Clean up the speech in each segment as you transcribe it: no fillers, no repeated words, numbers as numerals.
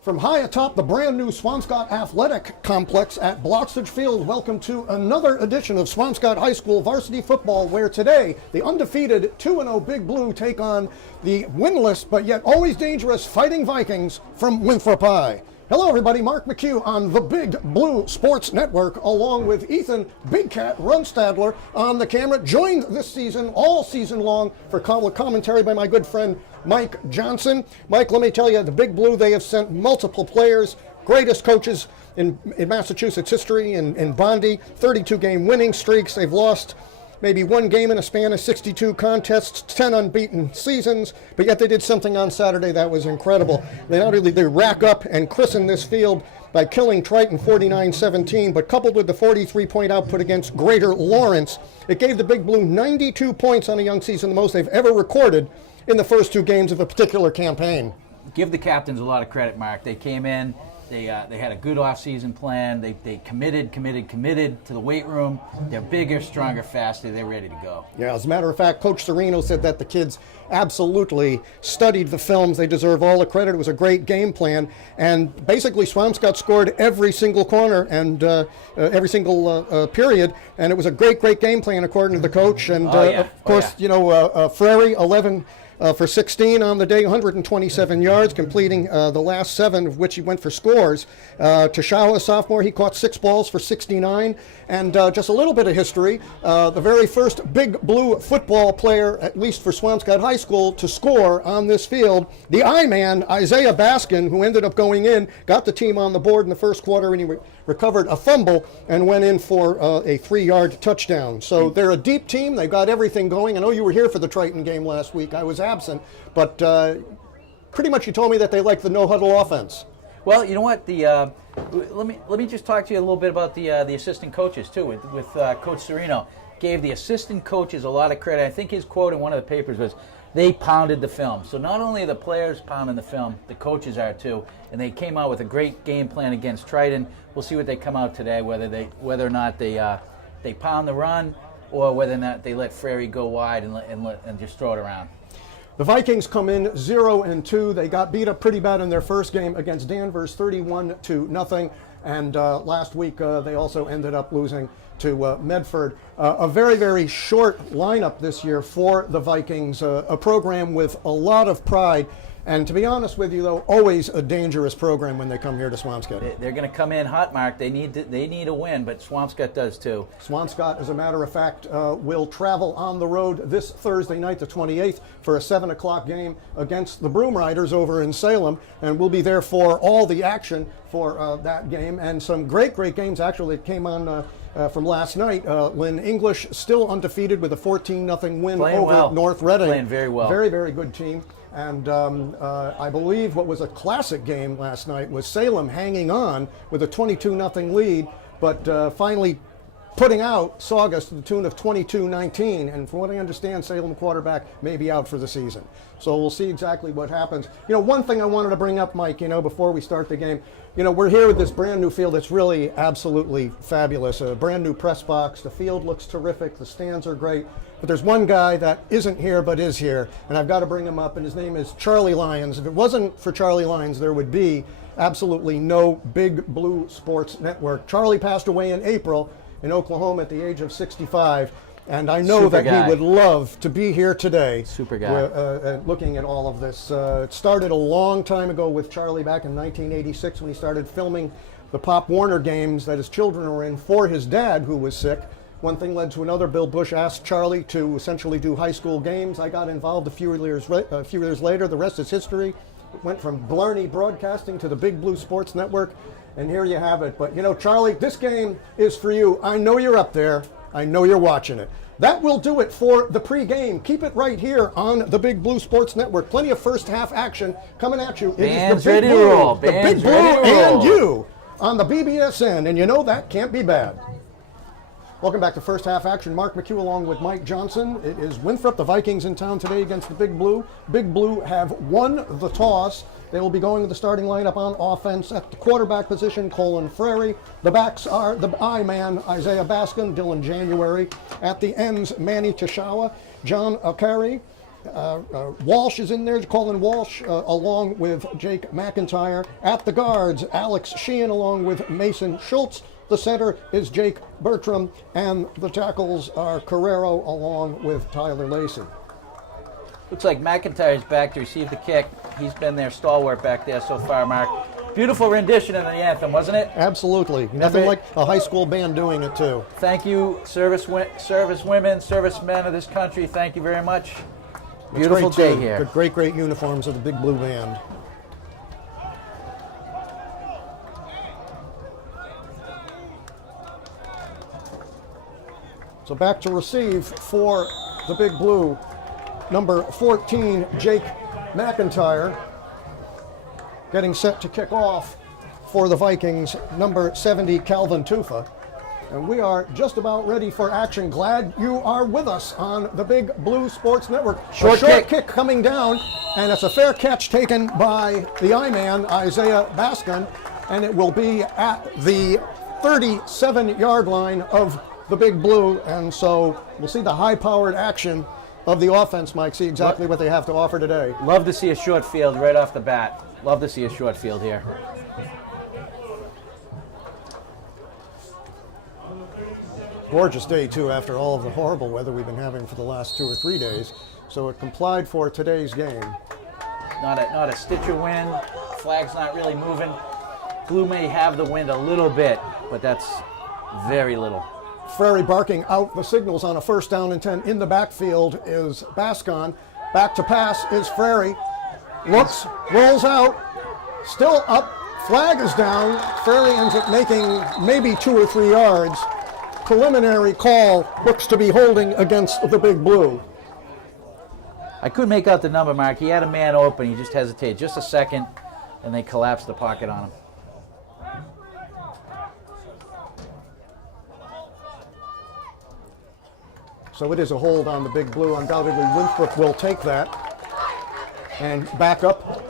From high atop the brand new Swampscott Athletic Complex at Blocksidge Field, welcome to another edition of Swampscott High School Varsity Football, where today the undefeated 2-0 Big Blue take on the winless but yet always dangerous Fighting Vikings from Winthrop High. Hello everybody, Marc McHugh on the Big Blue Sports Network, along with Ethan Big Cat Runstadler on the camera, joined this season, all season long, for commentary by my good friend Mike Johnson. Mike, let me tell you, the Big Blue, they have sent multiple players, greatest coaches in Massachusetts history, in Bondi, 32-game winning streaks. They've lost maybe one game in a span of 62 contests, 10 unbeaten seasons, but yet they did something on Saturday that was incredible. They not only did rack up and christen this field by killing Triton 49-17, but coupled with the 43-point output against Greater Lawrence, it gave the Big Blue 92 points on a young season, the most they've ever recorded in the first two games of a particular campaign. Give the captains a lot of credit, Mark. They came in, they had a good off-season plan. They committed to the weight room. They're bigger, stronger, faster. They're ready to go. Yeah, as a matter of fact, Coach Serino said that the kids absolutely studied the films. They deserve all the credit. It was a great game plan. And basically, Swampscott scored every single corner and every single period. And it was a great game plan, according to the coach. And, of course, Frary, 11 for 16 on the day, 127 yards, completing the last 7 of which he went for scores. Tashawa, sophomore, he caught 6 balls for 69. And just a little bit of history, the very first Big Blue football player, at least for Swampscott High School, to score on this field, the I-Man, Isaiah Baskin, who ended up going in, got the team on the board in the first quarter, and he recovered a fumble and went in for a 3-yard touchdown. So they're a deep team. They've got everything going. I know you were here for the Triton game last week. I was absent, but pretty much you told me that they like the no-huddle offense. Well, you know what? Let me just talk to you a little bit about the assistant coaches too. With Coach Serino, gave the assistant coaches a lot of credit. I think his quote in one of the papers was, "They pounded the film." So not only are the players pounding the film, the coaches are too, and they came out with a great game plan against Triton. We'll see what they come out today, whether or not they pound the run, or whether or not they let Frary go wide and just throw it around. The Vikings come in 0-2. They got beat up pretty bad in their first game against Danvers, 31-0. And last week they also ended up losing to Medford. A very, very short lineup this year for the Vikings, a program with a lot of pride. And to be honest with you, though, always a dangerous program when they come here to Swampscott. They're going to come in hot, Mark. They need a win, but Swampscott does too. Swampscott, as a matter of fact, will travel on the road this Thursday night, the 28th, for a 7 o'clock game against the Broom Riders over in Salem, and we'll be there for all the action for that game. And some great games actually that came on from last night. Lynn English still undefeated with a 14-0 win over North Reading. Playing very well. Very, very good team. And I believe what was a classic game last night was Salem hanging on with a 22-0 lead, but finally putting out Saugus to the tune of 22-19. And from what I understand, Salem quarterback may be out for the season. So we'll see exactly what happens. You know, one thing I wanted to bring up, Mike, before we start the game, we're here with this brand new field that's really absolutely fabulous. A brand new press box. The field looks terrific. The stands are great. But there's one guy that isn't here but is here, and I've got to bring him up, and his name is Charlie Lyons. If it wasn't for Charlie Lyons, there would be absolutely no Big Blue Sports Network. Charlie passed away in April in Oklahoma at the age of 65, and I know that he would love to be here today. Super guy. Looking at all of this. It started a long time ago with Charlie back in 1986 when he started filming the Pop Warner games that his children were in for his dad, who was sick. One thing led to another. Bill Bush asked Charlie to essentially do high school games. I got involved a few years later. The rest is history. It went from Blarney Broadcasting to the Big Blue Sports Network, and here you have it. But, Charlie, this game is for you. I know you're up there. I know you're watching it. That will do it for the pregame. Keep it right here on the Big Blue Sports Network. Plenty of first half action coming at you. Bands ready to roll. The Big Blue and you on the BBSN, and that can't be bad. Welcome back to First Half Action. Marc McHugh along with Mike Johnson. It is Winthrop, the Vikings, in town today against the Big Blue. Big Blue have won the toss. They will be going with the starting lineup on offense. At the quarterback position, Colin Frary. The backs are the I-Man, Isaiah Baskin, Dylan January. At the ends, Manny Tashawa, John Akari, Walsh is in there, Colin Walsh, along with Jake McIntyre. At the guards, Alex Sheehan along with Mason Schultz. The center is Jake Bertram, and the tackles are Carrero along with Tyler Lacey. Looks like McIntyre's back to receive the kick. He's been their stalwart back there so far, Mark. Beautiful rendition of the anthem, wasn't it? Absolutely. Nothing like a high school band doing it, too. Thank you, service women, servicemen of this country. Thank you very much. Beautiful day here. Great uniforms of the Big Blue Band. So back to receive for the Big Blue, number 14, Jake McIntyre. Getting set to kick off for the Vikings, number 70, Calvin Tufa. And we are just about ready for action. Glad you are with us on the Big Blue Sports Network. Short kick coming down, and it's a fair catch taken by the I-man, Isaiah Baskin, and it will be at the 37-yard line of the Big Blue. And so we'll see the high-powered action of the offense, Mike, see exactly what they have to offer today. Love to see a short field right off the bat. Love to see a short field here. Gorgeous day, too, after all of the horrible weather we've been having for the last 2 or 3 days. So it complied for today's game. Not a stitch of wind. Flag's not really moving. Blue may have the wind a little bit, but that's very little. Frary barking out the signals on a 1st down and 10. In the backfield is Bascon. Back to pass is Frary. Looks, rolls out, still up, flag is down. Frary ends up making maybe 2 or 3 yards. Preliminary call looks to be holding against the Big Blue. I couldn't make out the number, Mark. He had a man open. He just hesitated just a second, and they collapsed the pocket on him. So it is a hold on the Big Blue. Undoubtedly, Winthrop will take that and back up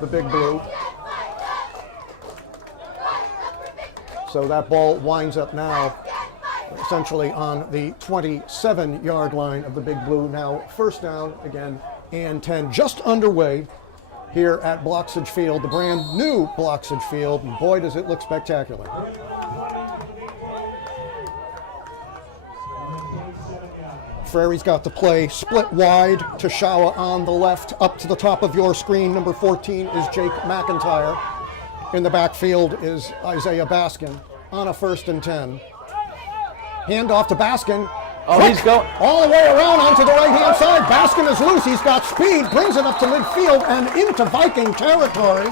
the Big Blue. So that ball winds up now essentially on the 27-yard line of the Big Blue. Now 1st down again and 10, just underway here at Blocksidge Field, the brand new Blocksidge Field. And boy, does it look spectacular. Frary's got the play split wide to Shawa on the left. Up to the top of your screen, number 14 is Jake McIntyre. In the backfield is Isaiah Baskin on a 1st and 10. Hand off to Baskin. Oh, he's going all the way around onto the right-hand side. Baskin is loose. He's got speed, brings it up to midfield and into Viking territory.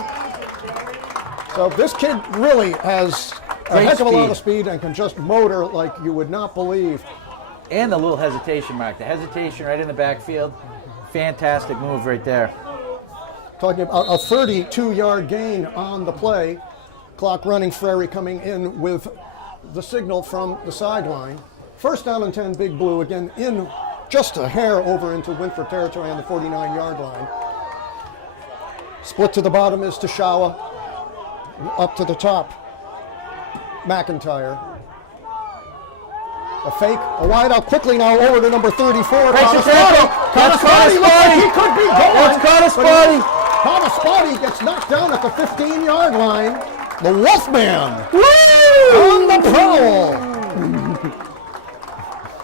So this kid really has a heck of a lot of speed and can just motor like you would not believe. And the little hesitation, Mark. The hesitation right in the backfield. Fantastic move right there. Talking about a 32-yard gain on the play. Clock running, Frary coming in with the signal from the sideline. 1st down and 10, Big Blue again in just a hair over into Winthrop territory on the 49-yard line. Split to the bottom is Tashawa. Up to the top, McIntyre. A fake, a wide out quickly now over to number 34. Caught he could be going. That's Spotty gets knocked down at the 15-yard line. The Wolfman Woo! on the prowl.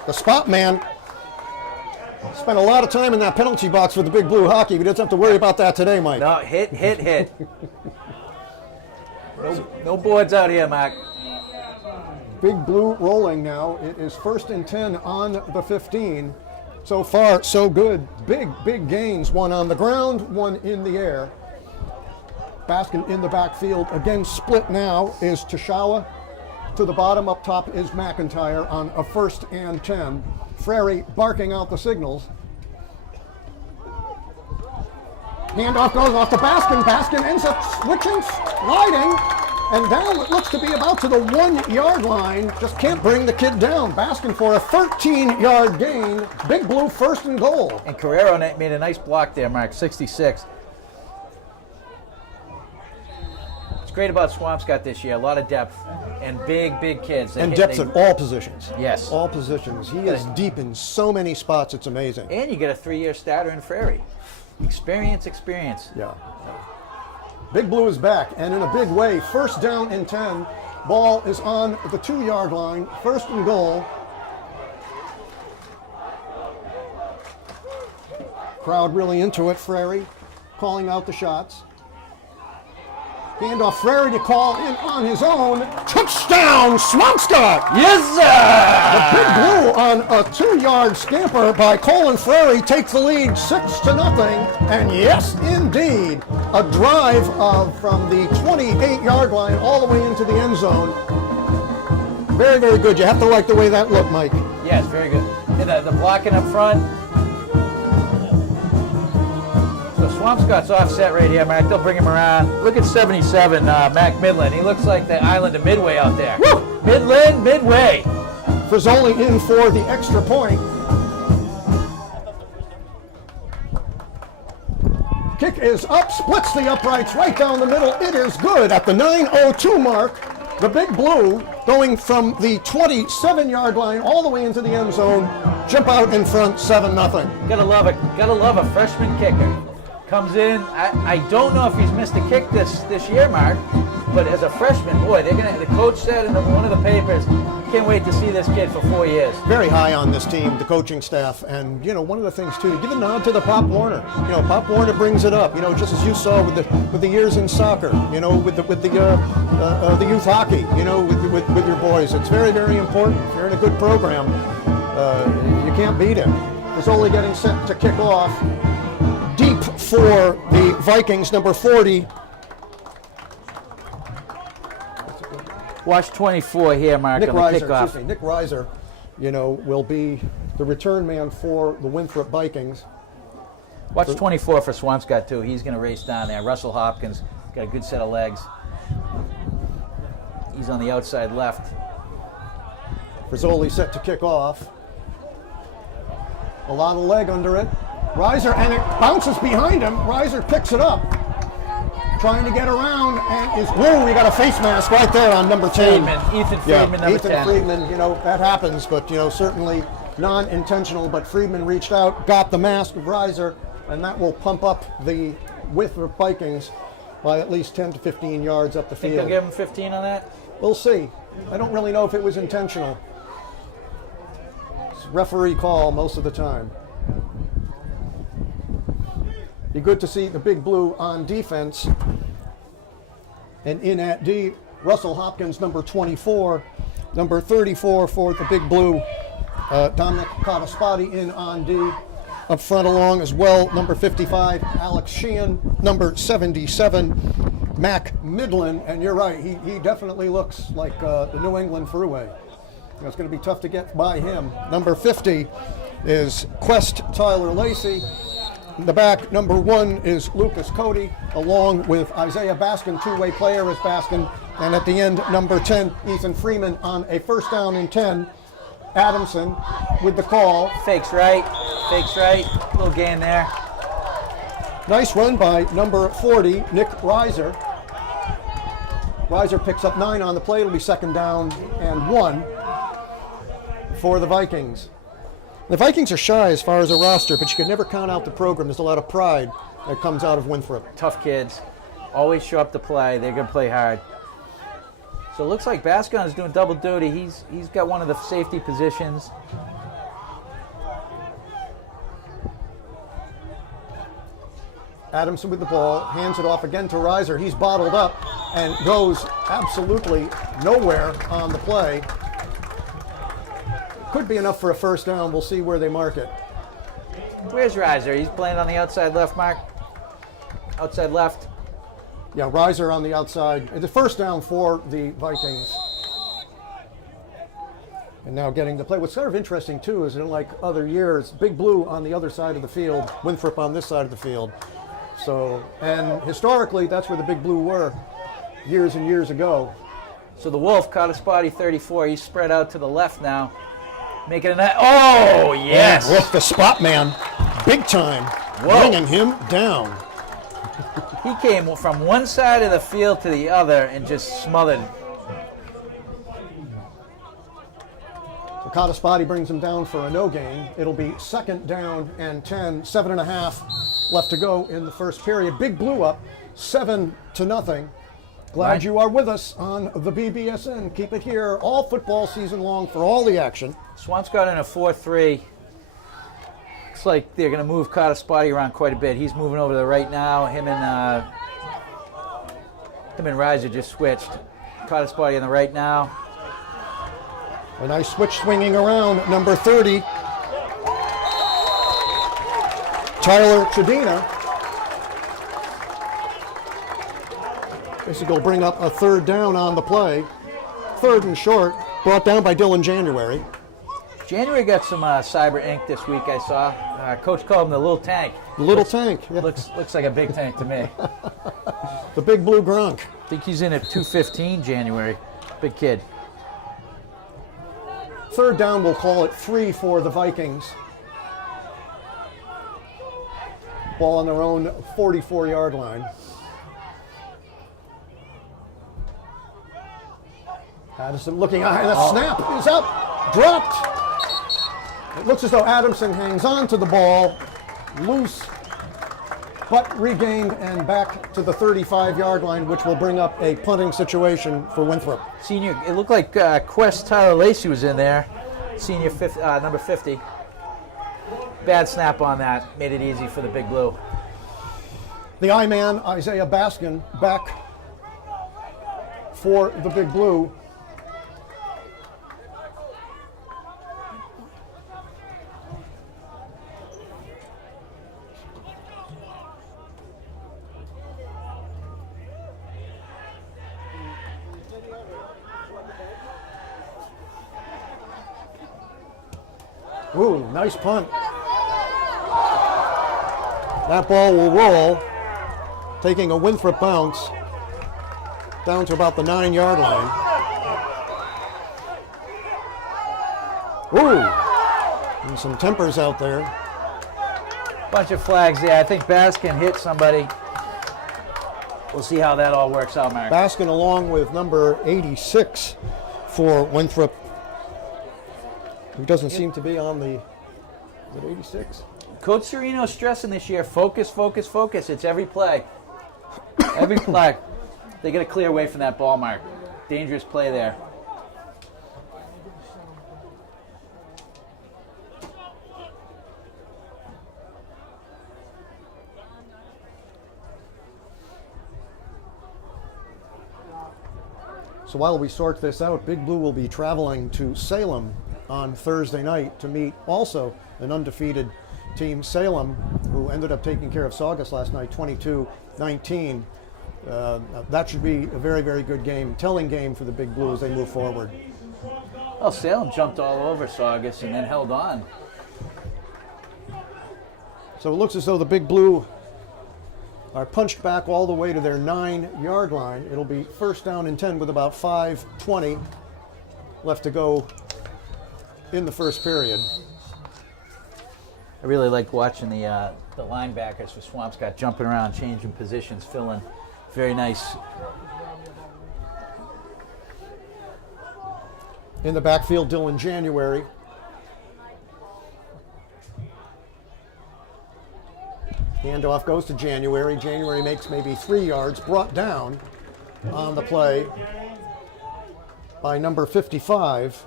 The spot man spent a lot of time in that penalty box for the Big Blue hockey. We didn't have to worry about that today, Mike. No, hit. No boards out here, Mark. Big Blue rolling now. It is 1st and 10 on the 15. So far, so good. Big gains. One on the ground, one in the air. Baskin in the backfield. Again, split now is Tashawa. To the bottom, up top is McIntyre on a 1st and 10. Frary barking out the signals. Handoff goes off to Baskin. Baskin ends up switching, sliding, and down it looks to be about to the 1-yard line. Just can't bring the kid down. Baskin for a 13-yard gain. Big Blue 1st and goal. And Carrero made a nice block there, Mark, 66. great about Swampscott this year. A lot of depth and big kids. And depth at all positions. Yes. All positions. He is deep in so many spots, it's amazing. And you get a 3-year starter in Frary. Experience. Yeah. Big Blue is back, and in a big way. First down and 10. Ball is on the 2-yard line. First and goal. Crowd really into it. Frary calling out the shots. Handoff Frary to call in on his own. Touchdown, Swampscott! Yes, The Big sir! Blue on a 2-yard scamper by Colin Frary takes the lead 6-0. And yes, indeed, a drive from the 28-yard line all the way into the end zone. Very, very good. You have to like the way that looked, Mike. Yes, very good. And the blocking up front. So Swampscott's offset right here, Marc. They'll bring him around. Look at 77, Mac Midland. He looks like the island of Midway out there. Woo! Midland, Midway. Frizzoli in for the extra point. Kick is up, splits the uprights right down the middle. It is good at the 9:02 mark. The Big Blue going from the 27-yard line all the way into the end zone. Jump out in front, 7-0. Gotta love it. Gotta love a freshman kicker. Comes in. I don't know if he's missed a kick this year, Marc, but as a freshman, boy, they're gonna. The coach said in one of the papers, can't wait to see this kid for 4 years. Very high on this team, the coaching staff, and one of the things too, give a nod to the Pop Warner. Pop Warner brings it up. Just as you saw with the years in soccer. With the youth hockey. With your boys, it's very, very important. If you're in a good program, you can't beat it. It's only getting set to kick off. Deep for the Vikings, number 40. Watch 24 here, Marc, on the kickoff. Nick Reiser, will be the return man for the Winthrop Vikings. Watch 24 for Swampscott, too. He's going to race down there. Russell Hopkins got a good set of legs. He's on the outside left. Frizzoli set to kick off. A lot of leg under it. Reiser, and it bounces behind him. Reiser picks it up. Trying to get around, and we got a face mask right there on number 10. Ethan Friedman, number 10. Ethan Friedman, that happens, but, certainly non-intentional, but Friedman reached out, got the mask of Reiser, and that will pump up the Winthrop Vikings by at least 10 to 15 yards up the field. Think they'll give him 15 on that? We'll see. I don't really know if it was intentional. It's referee call most of the time. Be good to see the Big Blue on defense. And in at D, Russell Hopkins, number 24. Number 34 for the Big Blue, Dominic Cottaspati in on D. Up front along as well, number 55, Alex Sheehan. Number 77, Mac Midland. And you're right, he definitely looks like the New England Thruway. It's going to be tough to get by him. Number 50 is Quest Tyler Lacey. In the back, number 1 is Lucas Cody, along with Isaiah Baskin, two-way player is Baskin. And at the end, number 10, Ethan Freeman on a first down and 10. Adamson with the call. Fakes right. Little gain there. Nice run by number 40, Nick Reiser. Reiser picks up 9 on the play. It'll be second down and 1 for the Vikings. The Vikings are shy as far as a roster, but you can never count out the program. There's a lot of pride that comes out of Winthrop. Tough kids. Always show up to play. They're going to play hard. So it looks like Bascon is doing double duty. He's got one of the safety positions. Adamson with the ball, hands it off again to Reiser. He's bottled up and goes absolutely nowhere on the play. Could be enough for a first down. We'll see where they mark it. Where's Reiser? He's playing on the outside left, Marc. Outside left. Yeah, Reiser on the outside. It's a first down for the Vikings. And now getting the play. What's sort of interesting, too, is like other years, Big Blue on the other side of the field, Winthrop on this side of the field. So, and historically, that's where the Big Blue were years and years ago. So the Wolf caught a spotty 34. He's spread out to the left now. Making a oh, yes! Look, the spot man, big time, bringing him down. He came from one side of the field to the other and just smothered. So Cottaspotty brings him down for a no gain. It'll be 2nd down and 10, 7.5 left to go in the first period. Big Blue up 7-0. Glad Right. you are with us on the BBSN. Keep it here all football season long for all the action. Swampscott in a 4-3. Looks like they're going to move Cottaspotty around quite a bit. He's moving over to the right now. Him and Reiser just switched. Cottaspotty on the right now. A nice switch swinging around, number 30. Tyler Tredina. This will bring up a 3rd down on the play. 3rd and short, brought down by Dylan January. January got some cyber ink this week, I saw. Coach called him the little tank. The little tank. Yeah. Looks like a big tank to me. The big blue Gronk. I think he's in at 215 January. Big kid. 3rd down, we'll call it 3 for the Vikings. Ball on their own 44-yard line. Addison looking, the snap is up, dropped. It looks as though Adamson hangs on to the ball, loose, but regained and back to the 35-yard line, which will bring up a punting situation for Winthrop. Senior, it looked like Quest Tyler Lacey was in there. Senior number 50. Bad snap on that. Made it easy for the Big Blue. The I-man, Isaiah Baskin, back for the Big Blue. Ooh, nice punt. That ball will roll, taking a Winthrop bounce down to about the 9-yard line. Ooh, and some tempers out there. Bunch of flags there. I think Baskin hit somebody. We'll see how that all works out, Marc. Baskin along with number 86 for Winthrop, who doesn't seem to be on the, is it 86? Coach Serino's stressing this year, focus, focus, focus. It's every play. Every play. They got to clear away from that ball, Marc. Dangerous play there. So while we sort this out, Big Blue will be traveling to Salem on Thursday night to meet also an undefeated team, Salem, who ended up taking care of Saugus last night, 22-19. That should be a very, very good game, telling game for the Big Blue as they move forward. Well, Salem jumped all over Saugus and then held on. So it looks as though the Big Blue are punched back all the way to their 9-yard line. It'll be 1st down and 10 with about 5:20 left to go in the first period. I really like watching the linebackers for Swampscott jumping around, changing positions, filling. Very nice. In the backfield, Dylan January. Handoff goes to January. January makes maybe 3 yards, brought down on the play by number 55,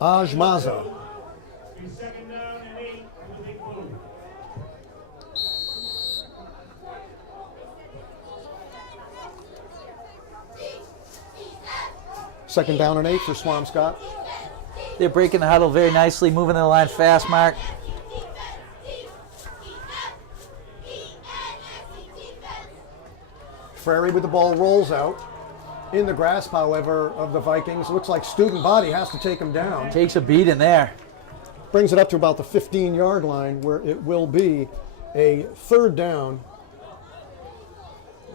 Aj Maza. Second down and 8 for Swampscott. They're breaking the huddle very nicely, moving the line fast, Marc. Frary with the ball rolls out. In the grasp, however, of the Vikings. Looks like student body has to take him down. Takes a beat in there. Brings it up to about the 15-yard line where it will be a 3rd down.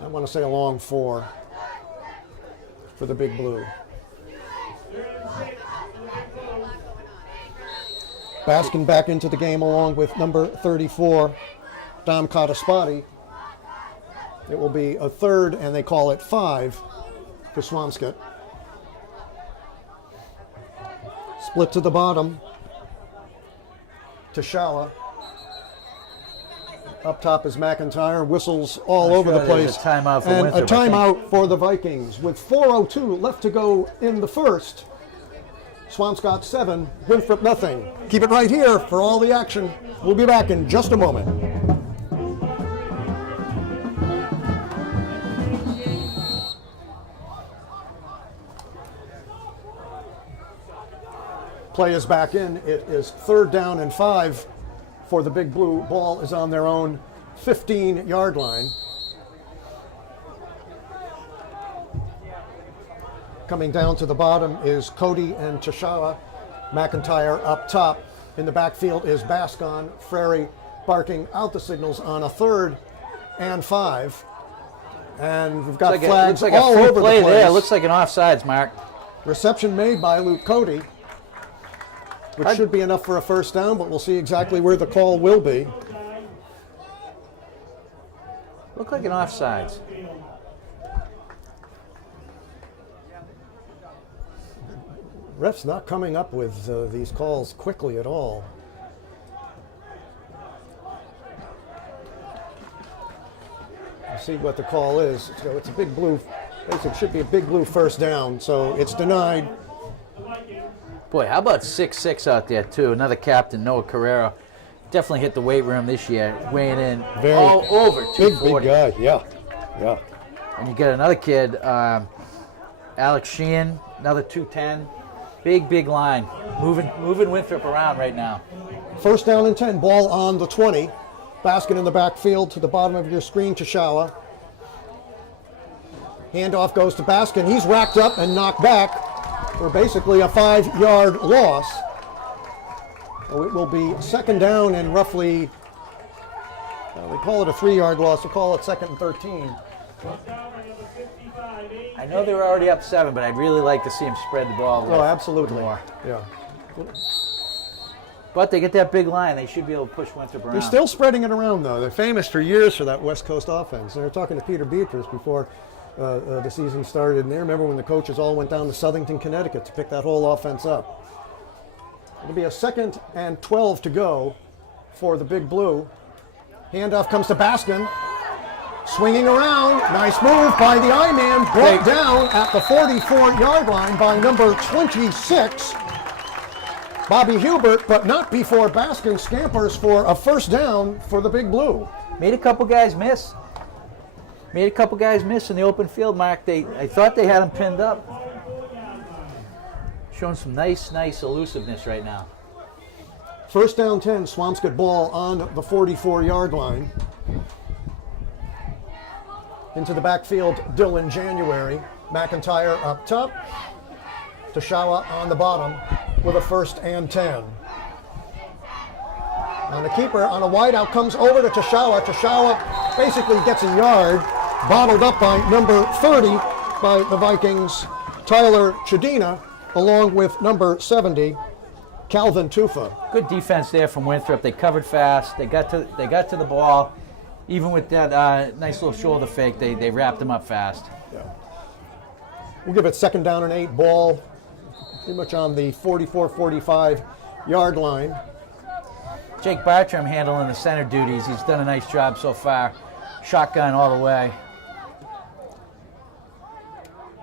I want to say a long 4 for the Big Blue. Baskin back into the game along with number 34, Dom Cottaspotty. It will be a third, and they call it 5 for Swampscott. Split to the bottom. Tashawa. Up top is McIntyre. Whistles all over the place. A timeout for and Winthrop, a timeout for the Vikings with 4:02 left to go in the first. Swampscott 7, Winthrop nothing. Keep it right here for all the action. We'll be back in just a moment. Play is back in. It is 3rd down and 5 for the Big Blue. Ball is on their own 15-yard line. Coming down to the bottom is Cody and Tashawa. McIntyre up top. In the backfield is Bascon. Frary barking out the signals on a 3rd and 5. And we've got flags all over the place. There. It looks like an offsides, Mark. Reception made by Luke Cody, which should be enough for a first down, but we'll see exactly where the call will be. Looked like an offsides. Ref's not coming up with these calls quickly at all. We'll see what the call is. So it's a Big Blue. Basically, it should be a Big Blue first down, so it's denied. Boy, how about 6'6" out there, too? Another captain, Noah Carrera. Definitely hit the weight room this year, weighing in all over 240. Big guy, yeah. Yeah. And you get another kid, Alex Sheehan, another 210. Big line. Moving Winthrop around right now. 1st down and 10, ball on the 20. Basket in the backfield to the bottom of your screen, Tashawa. Handoff goes to Baskin. He's racked up and knocked back for basically a 5-yard loss. So it will be 2nd down and roughly, we call it a 3-yard loss. We'll call it 2nd and 13. I know they were already up 7, but I'd really like to see them spread the ball. Oh, absolutely. More. Yeah. But they get that big line. They should be able to push Winthrop around. They're still spreading it around, though. They're famous for years for that West Coast offense. They were talking to Peter Beatrice before the season started, and they remember when the coaches all went down to Southington, Connecticut to pick that whole offense up. It'll be a 2nd and 12 to go for the Big Blue. Handoff comes to Baskin. Swinging around. Nice move by the I-man. Brought down at the 44-yard line by number 26, Bobby Hubert, but not before Baskin scampers for a first down for the Big Blue. Made a couple guys miss. In the open field, Mark. I thought they had him pinned up. Showing some nice elusiveness right now. 1st down 10, Swampscott ball on the 44-yard line. Into the backfield, Dylan January. McIntyre up top. Tashawa on the bottom with a 1st and 10. On the keeper, on a wideout, comes over to Tashawa. Tashawa basically gets a yard, bottled up by number 30 by the Vikings, Tyler Chedina, along with number 70, Calvin Tufa. Good defense there from Winthrop. They covered fast. They got to the ball. Even with that nice little shoulder fake, they wrapped them up fast. Yeah. We'll give it 2nd down and 8, ball pretty much on the 44-45 yard line. Jake Bartram handling the center duties. He's done a nice job so far. Shotgun all the way.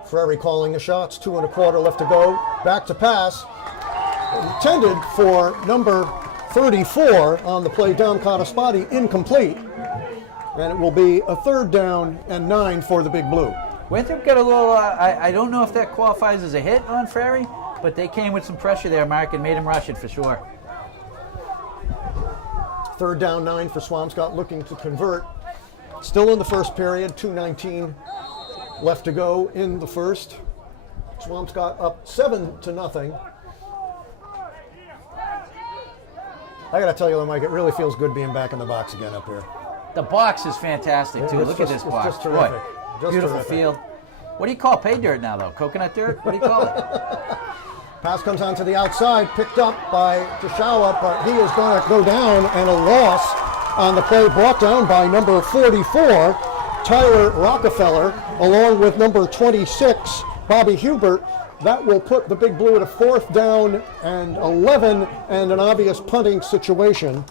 Frary calling the shots. 2 1/4 left to go. Back to pass. Intended for number 34 on the play. Dom caught a spotty, incomplete. And it will be a 3rd down and 9 for the Big Blue. Winthrop got a little, I don't know if that qualifies as a hit on Frary, but they came with some pressure there, Mark, and made him rush it for sure. 3rd down 9 for Swampscott, looking to convert. Still in the first period, 2:19 left to go in the first. Swampscott up 7-0. I gotta tell you, Mike, it really feels good being back in the box again up here. The box is fantastic too. Look at this box. Just terrific. Boy, Just beautiful terrific. field. What do you call pay dirt now, though? Coconut dirt? What do you call it? Pass comes onto the outside, picked up by Tashawa, but he is going to go down, and a loss on the play brought down by number 44, Tyler Rockefeller, along with number 26, Bobby Hubert. That will put the Big Blue at a 4th down and 11 and an obvious punting situation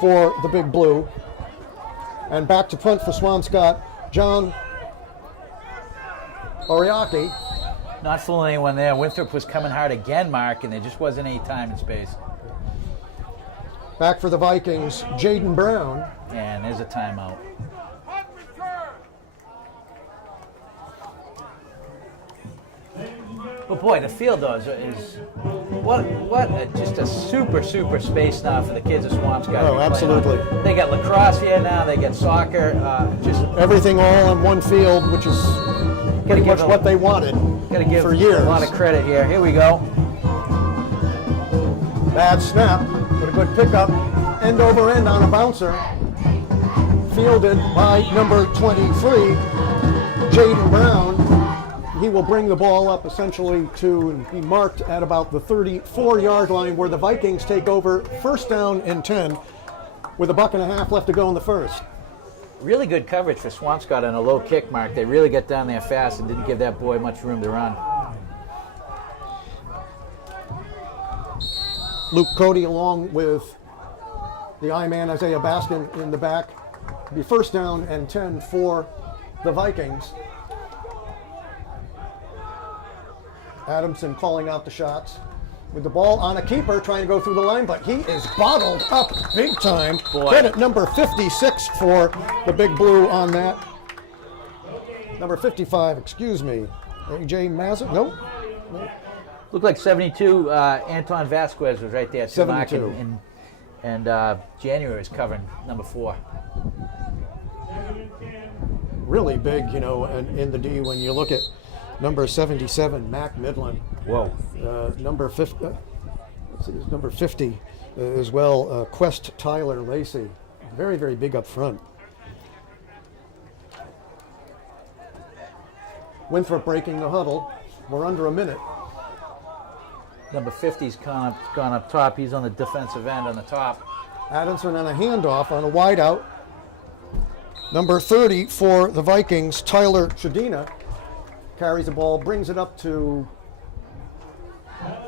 for the Big Blue. And back to punt for Swampscott, John Oriaki. Not fooling anyone there. Winthrop was coming hard again, Mark, and there just wasn't any time and space. Back for the Vikings, Jaden Brown. And there's a timeout. But boy, the field though is just a super space now for the kids of Swampscott. Oh, absolutely. They got lacrosse here now. They got soccer. Just everything all on one field, which is pretty much what they wanted for years. A lot of credit here. Here we go. Bad snap, but a good pickup. End over end on a bouncer. Fielded by number 23, Jaden Brown. He will bring the ball up essentially to be marked at about the 34-yard line, where the Vikings take over 1st down and 10 with a buck and a half left to go in the first. Really good coverage for Swampscott on a low kick, Mark. They really got down there fast and didn't give that boy much room to run. Luke Cody along with the I-man Isaiah Baskin in the back. It'll be 1st down and 10 for the Vikings. Adamson calling out the shots with the ball on a keeper, trying to go through the line, but he is bottled up big time. Boy. Credit number 56 for the Big Blue on that. Number 55, excuse me, AJ Mazza? Nope. Looked like 72. Anton Vasquez was right there. 72. And January was covering number 4. Really big, you know, in the D when you look at number 77, Mac Midland. Whoa. Number 50, number 50 as well, Quest Tyler Lacey. Very, very big up front. Winthrop breaking the huddle. We're under a minute. Number 50's gone up top. He's on the defensive end on the top. Adamson on a handoff on a wideout. Number 30 for the Vikings, Tyler Chadina, carries the ball, brings it up to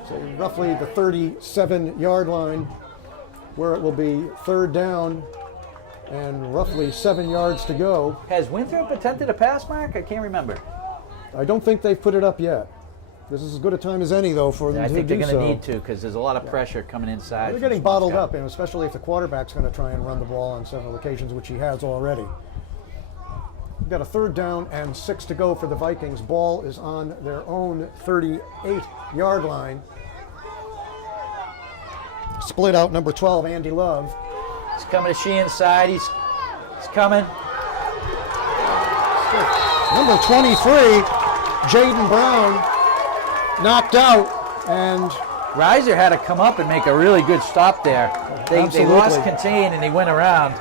say, roughly the 37-yard line, where it will be 3rd down and roughly 7 yards to go. Has Winthrop attempted a pass, Mark? I can't remember. I don't think they've put it up yet. This is as good a time as any, though, for them I to think do they're so. going to need to, because there's a lot of pressure coming inside. They're getting bottled up, and especially if the quarterback's going to try and run the ball on several occasions, which he has already. We've got a 3rd down and 6 to go for the Vikings. Ball is on their own 38-yard line. Split out number 12, Andy Love. He's coming to Shea inside. He's coming. Number 23, Jaden Brown, knocked out, and Reiser had to come up and make a really good stop there. They lost contain and they went around.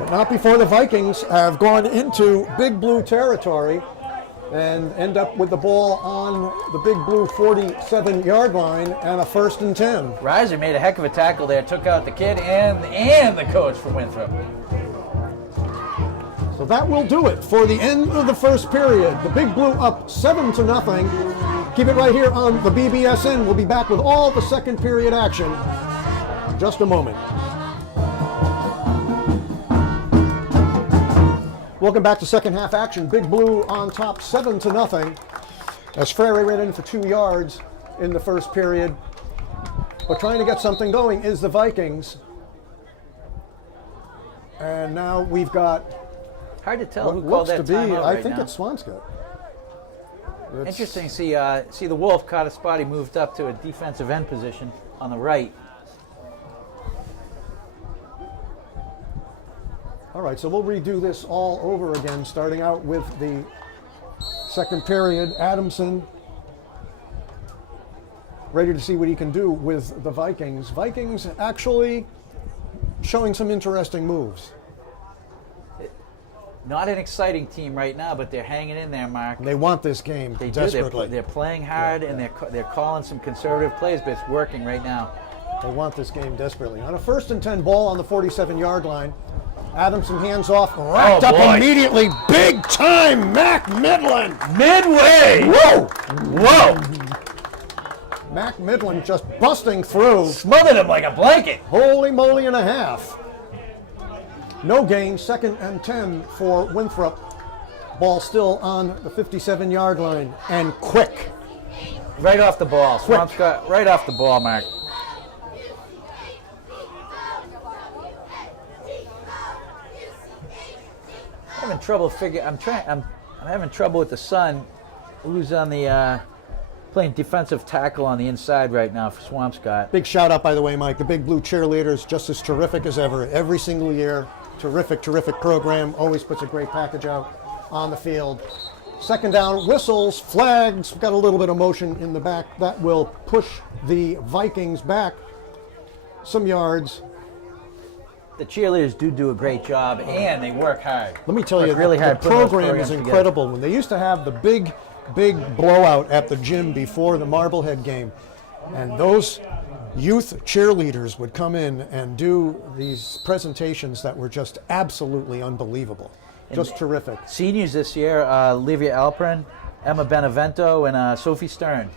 but not before the Vikings have gone into Big Blue territory and end up with the ball on the Big Blue 47-yard line and a 1st and 10. Reiser made a heck of a tackle there, took out the kid and the coach for Winthrop. So that will do it for the end of the first period. The Big Blue up 7-0. Keep it right here on the BBSN. We'll be back with all the second period action in just a moment. Welcome back to second half action. Big Blue on top 7-0 as Frary ran in for 2 yards in the first period. But trying to get something going is the Vikings. And now we've got Hard to tell who what called looks that to be, timeout I right think now. it's Swampscott. Interesting. See the Wolf caught a spot. He moved up to a defensive end position on the right. All right, so we'll redo this all over again, starting out with the second period. Adamson ready to see what he can do with the Vikings. Vikings actually showing some interesting moves. Not an exciting team right now, but they're hanging in there, Mark. They want this game They do. desperately. They're playing hard, and they're calling some conservative plays, but it's working right now. They want this game desperately. On a 1st and 10 ball on the 47-yard line, Adamson hands off, wrapped up immediately. Big time, Mac Midland. Midway. Whoa. Whoa. Mac Midland just busting through. Smothered him like a blanket. Holy moly and a half. No gain, 2nd and 10 for Winthrop. Ball still on the 57-yard line, and quick. Right off the ball. Swampscott, right off the ball, Marc. I'm having trouble I'm having trouble with the son, who's on the playing defensive tackle on the inside right now for Swampscott. Big shout out, by the way, Mike. The Big Blue cheerleaders, just as terrific as ever. Every single year, terrific program. Always puts a great package out on the field. 2nd down, whistles, flags. We've got a little bit of motion in the back. That will push the Vikings back some yards. The cheerleaders do a great job, and they work hard. Let me tell you, really the hard program is incredible. When they used to have the big blowout at the gym before the Marblehead game, and those youth cheerleaders would come in and do these presentations that were just absolutely unbelievable. Just terrific. Seniors this year, Livia Alpern, Emma Benevento, and Sophie Stern.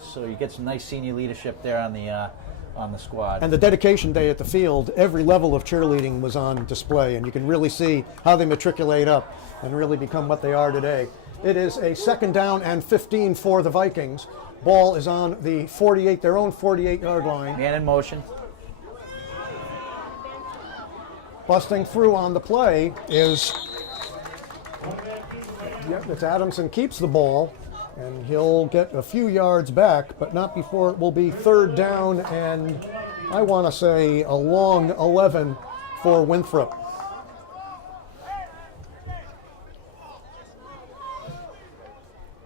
So you get some nice senior leadership there on the squad. And the dedication day at the field, every level of cheerleading was on display, and you can really see how they matriculate up and really become what they are today. It is a 2nd down and 15 for the Vikings. Ball is on the 48, their own 48-yard line. Man in motion. Busting through on the play is, it's Adamson keeps the ball, and he'll get a few yards back, but not before it will be 3rd down, and I want to say a long 11 for Winthrop.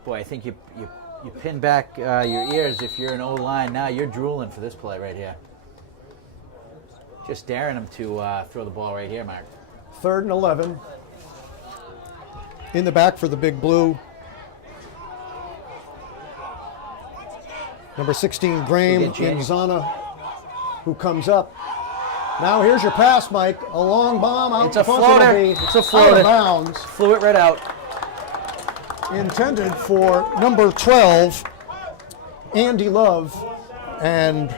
Boy, I think you pin back your ears if you're an O-line. Now you're drooling for this play right here. Just daring him to throw the ball right here, Marc. 3rd and 11. In the back for the Big Blue. Number 16, Graham Inzana, who comes up. Now here's your pass, Mike. A long bomb out. It's a floater. It's a floater. Out of bounds. Flew it right out. Intended for number 12, Andy Love, and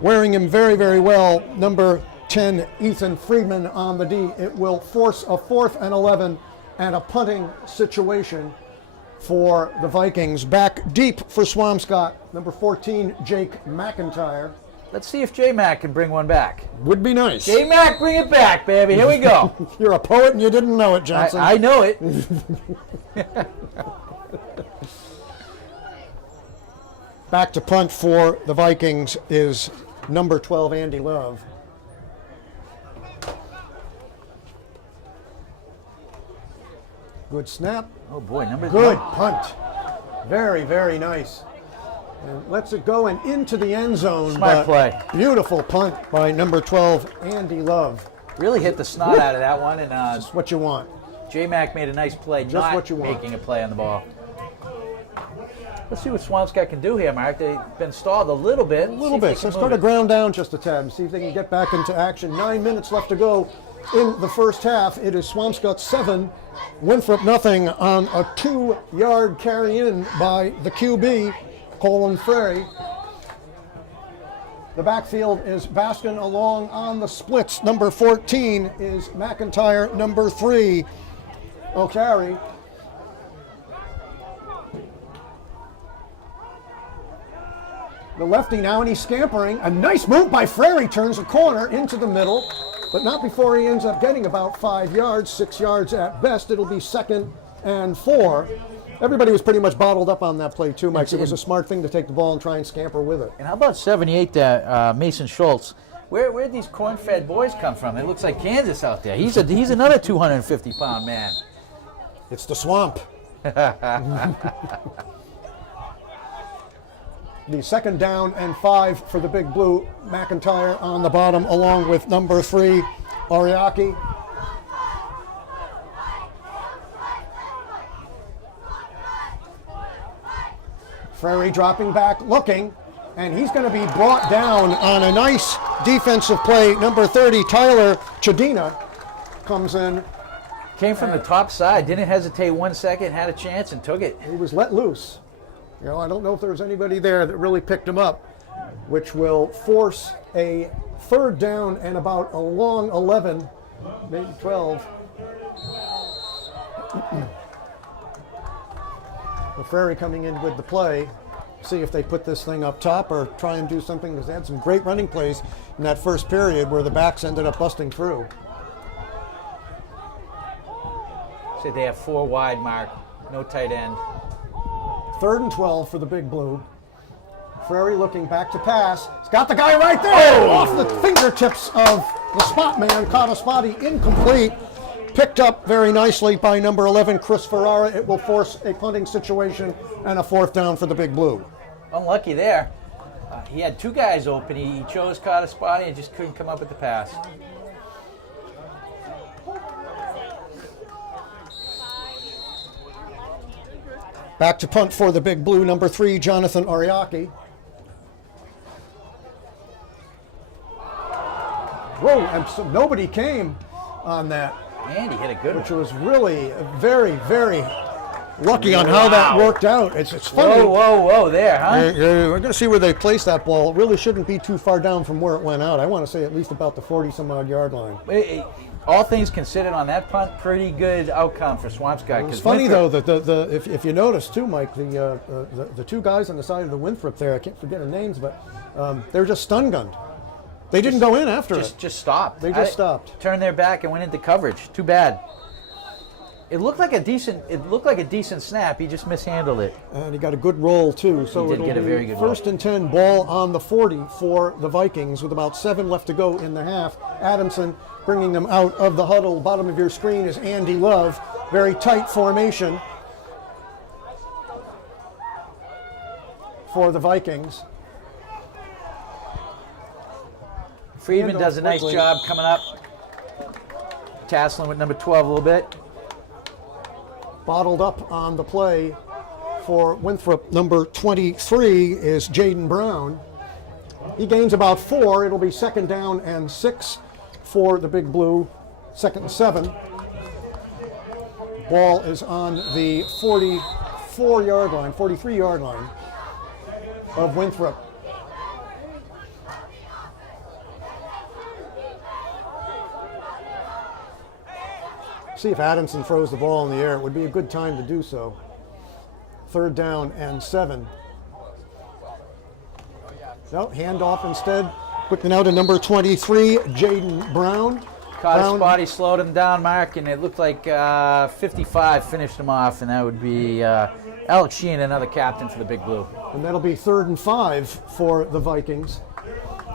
wearing him very, very well, number 10, Ethan Friedman on the D. It will force a 4th and 11 and a punting situation for the Vikings. Back deep for Swampscott, number 14, Jake McIntyre. Let's see if J-Mac can bring one back. Would be nice. J-Mac, bring it back, baby. Here we go. You're a poet and you didn't know it, Johnson. I know it. Back to punt for the Vikings is number 12, Andy Love. Good snap. Oh boy, number Good punt. Very, very nice. And lets it go and into the end zone. Smart play. Beautiful punt by number 12, Andy Love. Really hit the snot out of that one, and Just what you want. J-Mac made a nice play, Just not what you want. making a play on the ball. Let's see what Swampscott can do here, Marc. They've been stalled a little bit. A little bit. So start to ground down just a tad and see if they can get back into action. 9 minutes left to go in the first half. It is Swampscott 7, Winthrop nothing on a 2-yard carry in by the QB, Colin Frey. The backfield is Baskin along on the splits. Number 14 is McIntyre. Number 3, O'Carey. The lefty now, and he's scampering. A nice move by Frary, turns a corner into the middle, but not before he ends up getting about 5 yards, 6 yards at best. It'll be 2nd and 4. Everybody was pretty much bottled up on that play too, Mike. It was a smart thing to take the ball and try and scamper with it. And how about 78, Mason Schultz? Where'd these corn-fed boys come from? It looks like Kansas out there. He's another 250-pound man. It's the swamp. The 2nd down and 5 for the Big Blue. McIntyre on the bottom along with number 3, Ariaki. Frary dropping back, looking, and he's going to be brought down on a nice defensive play. Number 30, Tyler Chadina, comes in. Came from the top side, didn't hesitate 1 second, had a chance and took it. He was let loose. You know, I don't know if there was anybody there that really picked him up, which will force a 3rd down and about a long 11, maybe 12. LaFrari coming in with the play. See if they put this thing up top or try and do something, because they had some great running plays in that first period where the backs ended up busting through. Said they have 4 wide, Mark. No tight end. 3rd and 12 for the Big Blue. Frary looking back to pass. He's got the guy right there! Oh! Off the fingertips of the spot man. Caught a spotty, incomplete. Picked up very nicely by number 11, Chris Ferrara. It will force a punting situation and a 4th down for the Big Blue. Unlucky there. He had 2 guys open. He chose caught a spotty and just couldn't come up with the pass. Back to punt for the Big Blue, number 3, Jonathan Ariaki. Whoa, and so nobody came on that, And he hit a good which one. was really very, very lucky on how that worked out. It's funny. Whoa there, huh? We're going to see where they place that ball. It really shouldn't be too far down from where it went out. I want to say at least about the 40-some-odd yard line. All things considered on that punt, pretty good outcome for Swampscott. It's funny though that if you notice too, Mike, the 2 guys on the side of the Winthrop there, I can't forget their names, but they were just stun gunned. They didn't go in after it. Just stopped. They just stopped. Turned their back and went into coverage. Too bad. It looked like a decent snap. He just mishandled it. And he got a good roll too. So He did get a very good roll. 1st and 10, ball on the 40 for the Vikings with about 7 left to go in the half. Adamson bringing them out of the huddle. Bottom of your screen is Andy Love. Very tight formation for the Vikings. Friedman Handoff does a nice quickly. job coming up. Tasseling with number 12 a little bit. Bottled up on the play for Winthrop. Number 23 is Jaden Brown. He gains about 4. It'll be 2nd down and 6 for the Big Blue. 2nd and 7. Ball is on the 44-yard line, 43-yard line of Winthrop. See if Adamson throws the ball in the air. It would be a good time to do so. 3rd down and 7. No, handoff instead. Quickly now to number 23, Jaden Brown. Caught a spot, he slowed him down, Mark, and it looked like 55 finished him off, and that would be Alex Sheehan, another captain for the Big Blue. And that'll be 3rd and 5 for the Vikings